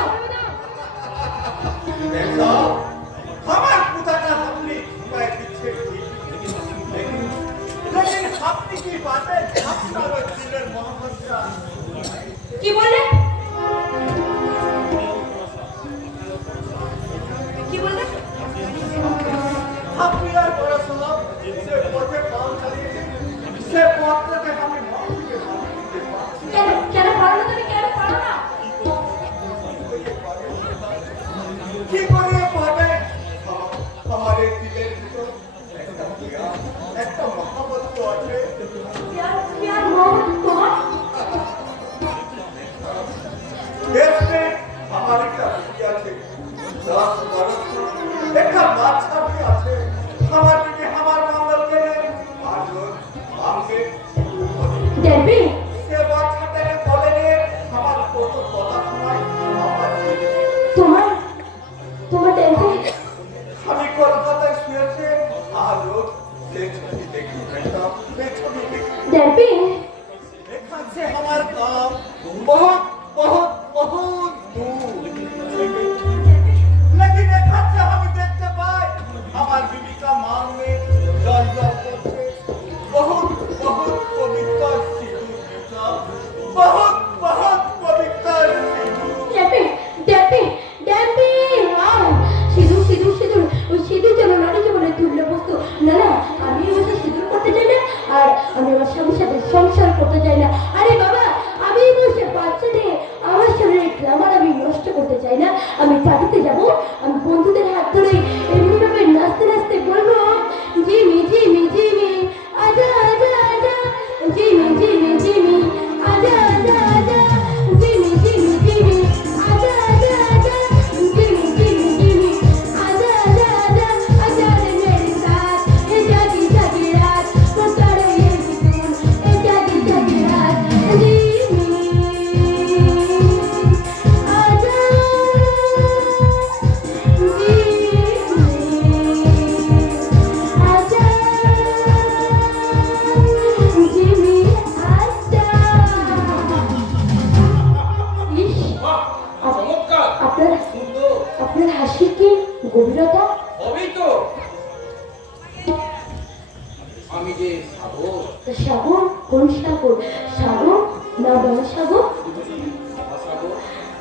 देखो हमार पुताटा अपनी मैं पीछे थी लेकिन आपकी की बातें আপনার ওই দিলের মোহাম্মদটা কি বললে? কি বললে? আপনি আর বড় সাহেব যে পথে পাল চালিয়েছে সে পথটাকে আমি মাফ দিতে পারছি কেন কেন পারো না তুমি? কেন পারো না? কি করে পাবে আমাদের দিলের ভিতর একটা মহাবত আছে প্যার মোহাম্মদ তোমার देश में हमारे का रुपया थे 10 बरस एक बादशाह भी आते हमारे के हमारे मंगल के आज लोग हमसे চ্যাম্পি, के बादशाह ने बोले ने हमारे को तो पता सुनाई তোমার চ্যাম্পি हमें कोलकाता एक्सप्रेस से आज लोग ये छवि देखी बेटा ये छवि देखी চ্যাম্পি, देखा से हमारे काम बहुत बहुत बहुत दूर लेकिन एक हाथ से हम देखते पाए हमारे बीबी का मांग में जल जल करके बहुत बहुत पवित्र सिंदूर बेटा बहुत बहुत पवित्र सिंदूर চ্যাম্পি, চ্যাম্পি, চ্যাম্পি, সিঁদুর সিঁদুর সিঁদুর, ওই সিঁদুর যেন নারী জীবনে তুল্য বস্তু। না না, আমি ওর সাথে সিঁদুর করতে চাই না, আর আমি আমার স্বামীর সাথে সংসার করতে চাই না। আরে বাবা, আমি বসে বাচ্চা নিয়ে আমার শরীরে গ্লামার আমি নষ্ট করতে চাই না। আমি চাটিতে যাব, আমি বন্ধুদের হাত ধরে এমনিভাবে নাচতে নাচতে বলবো, জিমি জিমি জিমি আজা আজা আজা, জিমি জিমি জিমি আজা আজা আজা, জিমি জিমি জিমি আজা আজা আজা, জিমি জিমি জিমি আজা আজা আজা, আজা রে মেরে সাথ এ জাগি জাগি রাত, কোতারে ये বিদুন এ জাগি জাগি রাত, জিমি আজা জিমি আজা, ইস, চমৎকার আপনার হাসির কি গভীরতা! হবেই তো। আমি যে সাগর সাগর? কোন সাগর? সাগর না মহাসাগর? সাগর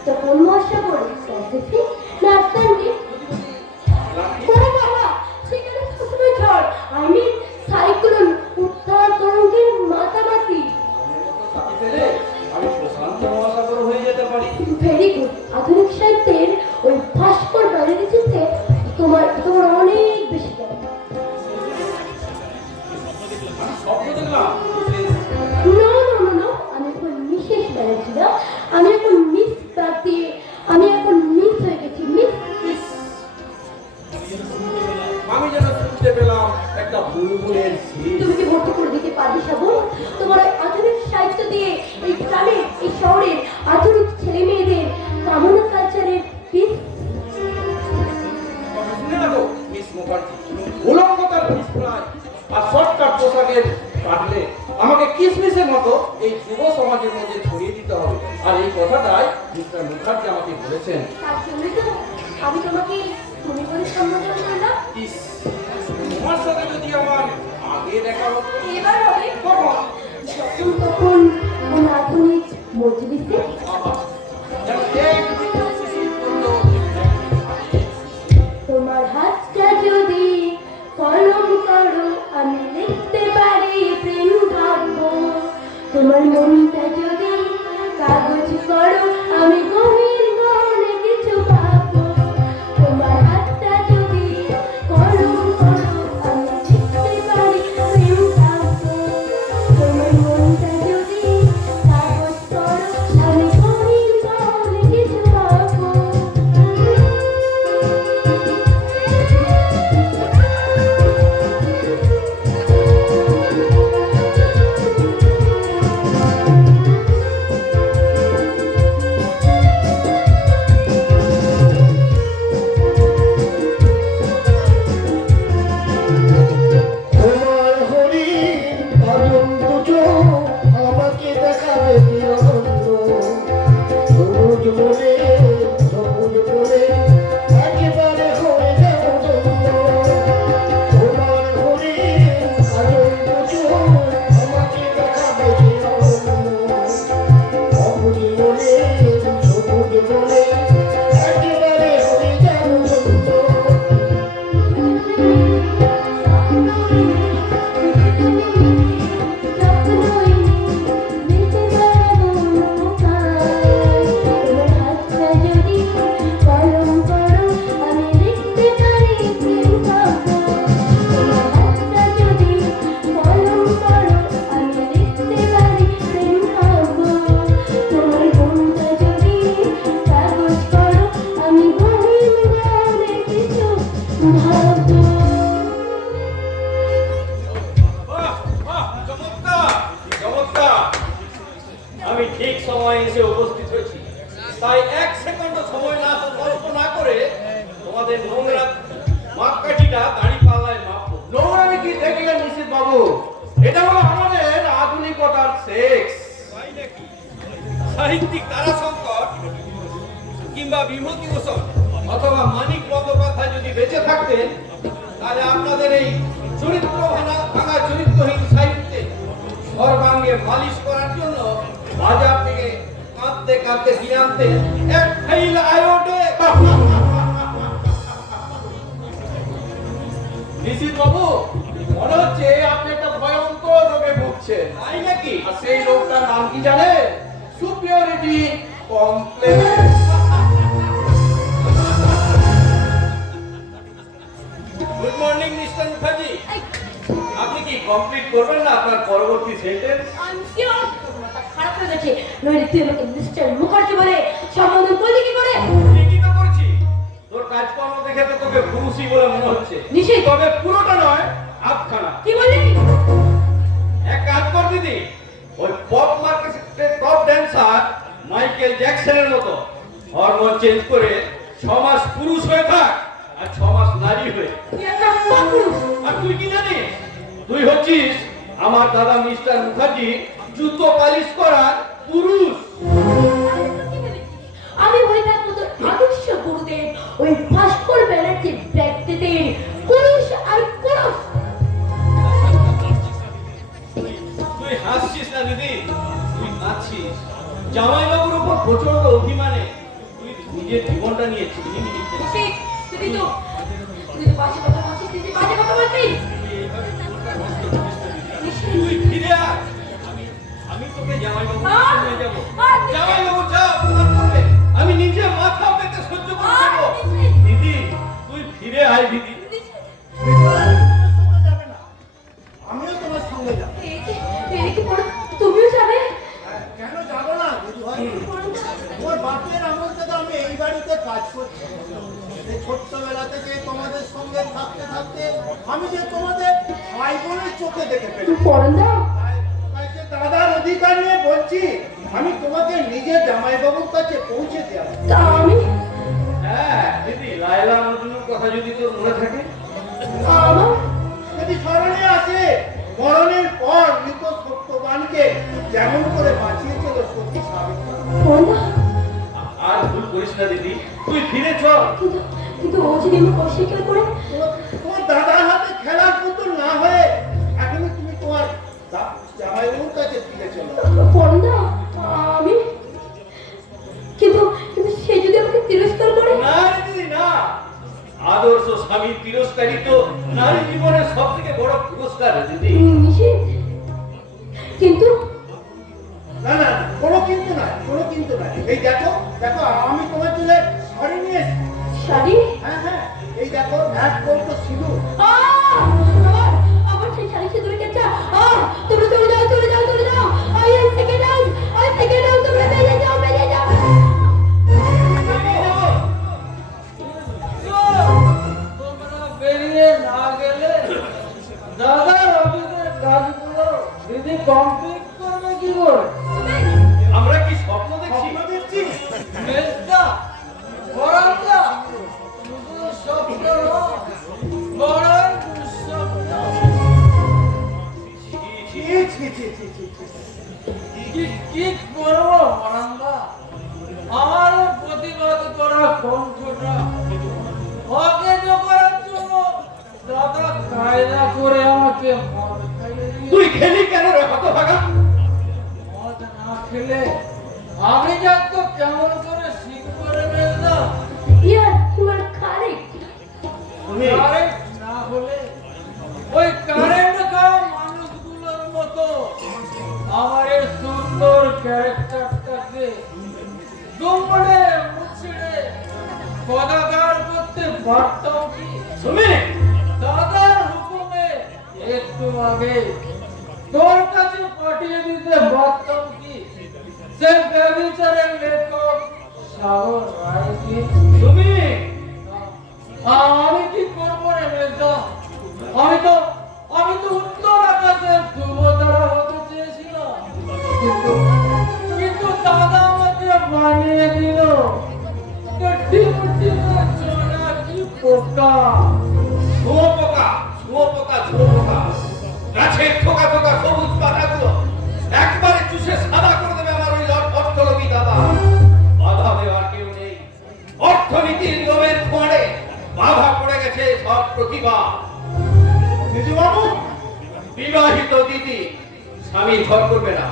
তা কোন মহাসাগর? প্যাসিফিক না আটলান্টিক? ও বাবা, সেখানে সবসময় ঝড়, আই মিন সাইক্লোন, উত্তর তরঙ্গের মাতামাতি। সাথে ফেলে আমি প্রশান্ত মহাসাগর হয়ে যেতে পারি। Very good. আধুনিক সাহিত্যের ওই ভাস্কর বাইরে চিনতে তোমার অনেক বেশি জ্ঞান। আমি স্বপ্ন দেখলাম নো নো নো নো, আমি এখন মিসেস ব্যানার্জি না, আমি এখন মিস প্রাপ্তি, আমি এখন মিস হয়ে গেছি, মিস। আমি যেন শুনতে পেলাম একটা বুলবুলের শীষ। তুমি কি ভর্তি করে দিতে পারবে সাবু? তোমার ওই আধুনিক সাহিত্য দিয়ে এই গ্রামের, এই শহরের আধুনিক ছেলে মেয়েদের কামনা কালচারের পিস। শুনে রাখো মিস মুখার্জি, উলঙ্গতার বিস্প্রায় আর শর্টকাট পোশাকের কাটলে আমাকে কিসমিসের মতো এই যুব সমাজের মধ্যে ছড়িয়ে দিতে হবে। আর এই কথাটাই মিস্টার মুখার্জি আমাকে বলেছেন। তার জন্যই তো আমি তোমাকে তুমি করে সম্বোধন করলাম। ইস, তোমার সাথে যদি আমার আগে দেখা হতো। এবার হবে কখন? যখন তখন কোন আধুনিক মজলিসে। আহা, যেন এক বিদ্যুৎ শিশির পড়ল। তোমার হাতটা যদি কলম করো, আমি লিখতে পারি প্রেম ভাগ্য। তোমার মনটা যদি কাগজ করো, আমি গভীর গহনে কিছু ভাববো। তোমার হাতটা যদি কলম করো, আমি লিখতে পারি প্রেম ভাগ্য। তোমার মনটা যদি কাগজ করো, আমি গভীর গহনে কিছু সময় এসে উপস্থিত হয়েছি, তাই এক সেকেন্ড সময় নষ্ট না করে তোমাদের নোংরা মাপকাঠিটা দাড়ি পাল্লায় মাপবো। নোংরামি কি দেখলেন নিশ্চিত বাবু? এটা হলো আমাদের আধুনিকতার সেক্স। তাই নাকি? সাহিত্যিক তারাশঙ্কর কিংবা বিভূতিভূষণ অথবা মানিক বন্দ্যোপাধ্যায় যদি বেঁচে থাকতেন, তাহলে আপনাদের এই চরিত্র ভাঙা চরিত্রহীন সাহিত্যে সর্বাঙ্গে মালিশ করার জন্য বাজার থেকে কাঁদতে কাঁদতে কিনে আনতেন এক ফাইল আয়োডে। নিশ্চিত বাবু, মনে হচ্ছে আপনি একটা ভয়ঙ্কর রোগে ভুগছেন। তাই নাকি? আর সেই রোগটার নাম কি জানেন? Superiority complex. Good morning mister Mukherjee, আপনি কি কমপ্লিট করবেন না আপনার পরবর্তী সেন্টেন্স? আমি শিওর খারাপ হয়ে গেছে। নইলে তুই আমাকে মিস্টার মুখার্জি বলে সম্বোধন করলি কি করে? ঠিকই তো করছি, তোর কাজকর্ম দেখে তো তোকে পুরুষই বলে মনে হচ্ছে। নিশ্চয়ই। তবে পুরোটা নয়, আধখানা। কি বললি? এক কাজ কর দিদি, ওই পপ মার্কেটের টপ ড্যান্সার মাইকেল জ্যাকসনের মতো হরমোন চেঞ্জ করে 6 মাস পুরুষ হয়ে থাক আর 6 মাস নারী হয়ে। তুই একটা কাপুরুষ। আর তুই কি জানিস? তুই হচ্ছিস আমার দাদা মিস্টার মুখার্জি জুতো পালিশ করার পুরুষ। আমি হয়ে থাকবো তোর আদর্শ গুরুদেব, ওই ভাস্কর ব্যানার্জির ব্যক্তিতে পুরুষ আর পুরুষ। তুই হাসছিস না দিদি, তুই কাঁদছিস। জামাইবাবুর উপর প্রচন্ড অভিমানে তুই নিজের জীবনটা নিয়ে ছিনিয়ে নিচ্ছিস। ঠিক, তুই তো বাজে কথা বলছিস, তুই বাজে কথা বলছিস। তুই ফিরে আয়, আমি তোকে জামাইবাবুর কাছে নিয়ে যাবো। আর জামাইবাবু যা অপমান করবে আমি নিজে মাথা পেতে সহ্য করে নেবো। দিদি তুই ফিরে আয় দিদি। যাবে না, আমিও তোমার সঙ্গে যাব। তুমিও যাবে? কেন যাবো না দিদি ভাই? তোমার বাপের আমল থেকে আমি এই বাড়িতে কাজ করছি। এই ছোট্টবেলা থেকে তোমাদের সঙ্গে থাকতে থাকতে আমি যে তোমাদের ভাই বোনের চোখে দেখে ফেলি। পরন্দা, তাই যে দাদার অধিকার নিয়ে বলছি, আমি তোমাকে নিজের জামাইবাবুর কাছে পৌঁছে দেওয়া। তা আমি হ্যাঁ দিদি, লায়লা মজনুর কথা যদি তোর মনে থাকে, আমার যদি স্মরণে আসে মরণের পর মৃত সত্যবানকে যেমন করে বাঁচিয়েছিল সত্যি সাবিত্রী। পরন্দা, আর ভুল করিস না দিদি, তুই ফিরে চল। কিন্তু ও যদি আমাকে অস্বীকার করে? তোমার দাদার হাতে খেলার পুতুল না হয়ে এখনই তুমি তোমার জামাইবাবুর কাছে ফিরে চলো। পরন্দা, আমি কিন্তু সে যদি আমাকে তিরস্কার করে? না রে দিদি না, আদর্শ স্বামী তিরস্কারই তো নারী জীবনের সব থেকে বড় পুরস্কার রে দিদি। নিষেধ, কিন্তু না না না, কোনো কিন্তু নাই, কোনো কিন্তু নাই। এই দেখো দেখো, আমি তোমার জন্য শাড়ি নিয়ে এসেছি। শাড়ি? হ্যাঁ হ্যাঁ, এই দেখো এক কৌটো সিঁদুর। আবার সেই শাড়ি সিঁদুর কেঁচা। তোমরা চলে যাও, চলে যাও, চলে যাও। আই সেকেন্ড আউট, তোমরা বেরিয়ে যাও, বেরিয়ে যাও। তোমরা বেরিয়ে না গেলে দাদার অফিসের কাজগুলো দিদি কমপ্লিট করবে কি করে? আমরা কি স্বপ্ন দেখছি? স্বপ্ন দেখছি? মেজদা, বড়দা, শুধু স্বপ্ন নয়, বড় দুঃস্বপ্ন। ছি ছি ছি ছি ছি ছি। কি করবো বড়দা? আমার প্রতিবাদ করা কণ্ঠটা অকেজ করার জন্য দাদা কায়দা করে আমাকে মদ খাইয়ে দিয়ে তুই খেলি কেন রে হতভাগা? মদ না খেলে আমি যাক কেমন করে শিখবো রে মেজদা? Yes, you are correct. তুমি কারেন্ট না হলে ওই কারেন্ট খাওয়া মানুষগুলোর মতো আমার এই সুন্দর ক্যারেক্টারটাকে দুমড়ে মুচড়ে পদাকার করতে পারতাম কি? তুমি দাদার হুকুমে একটু আগে তোর কাছে পাঠিয়ে দিতে পারতাম কি? সে ব্যভিচারের লেখক সাগর রায়কে। তুমি আমি কি করবো রে মেজদা? আমি তো উত্তর আকাশের ধ্রুব তারা হতে চেয়েছিলাম, কিন্তু দাদা বিবাহিত দিদি স্বামী ঘর করবে না,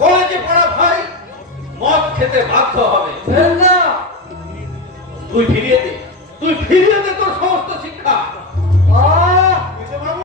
কলেজে পড়া ভাই মদ খেতে বাধ্য হবে। না তুই ফিরিয়ে দে তোর সমস্ত শিক্ষা। আজ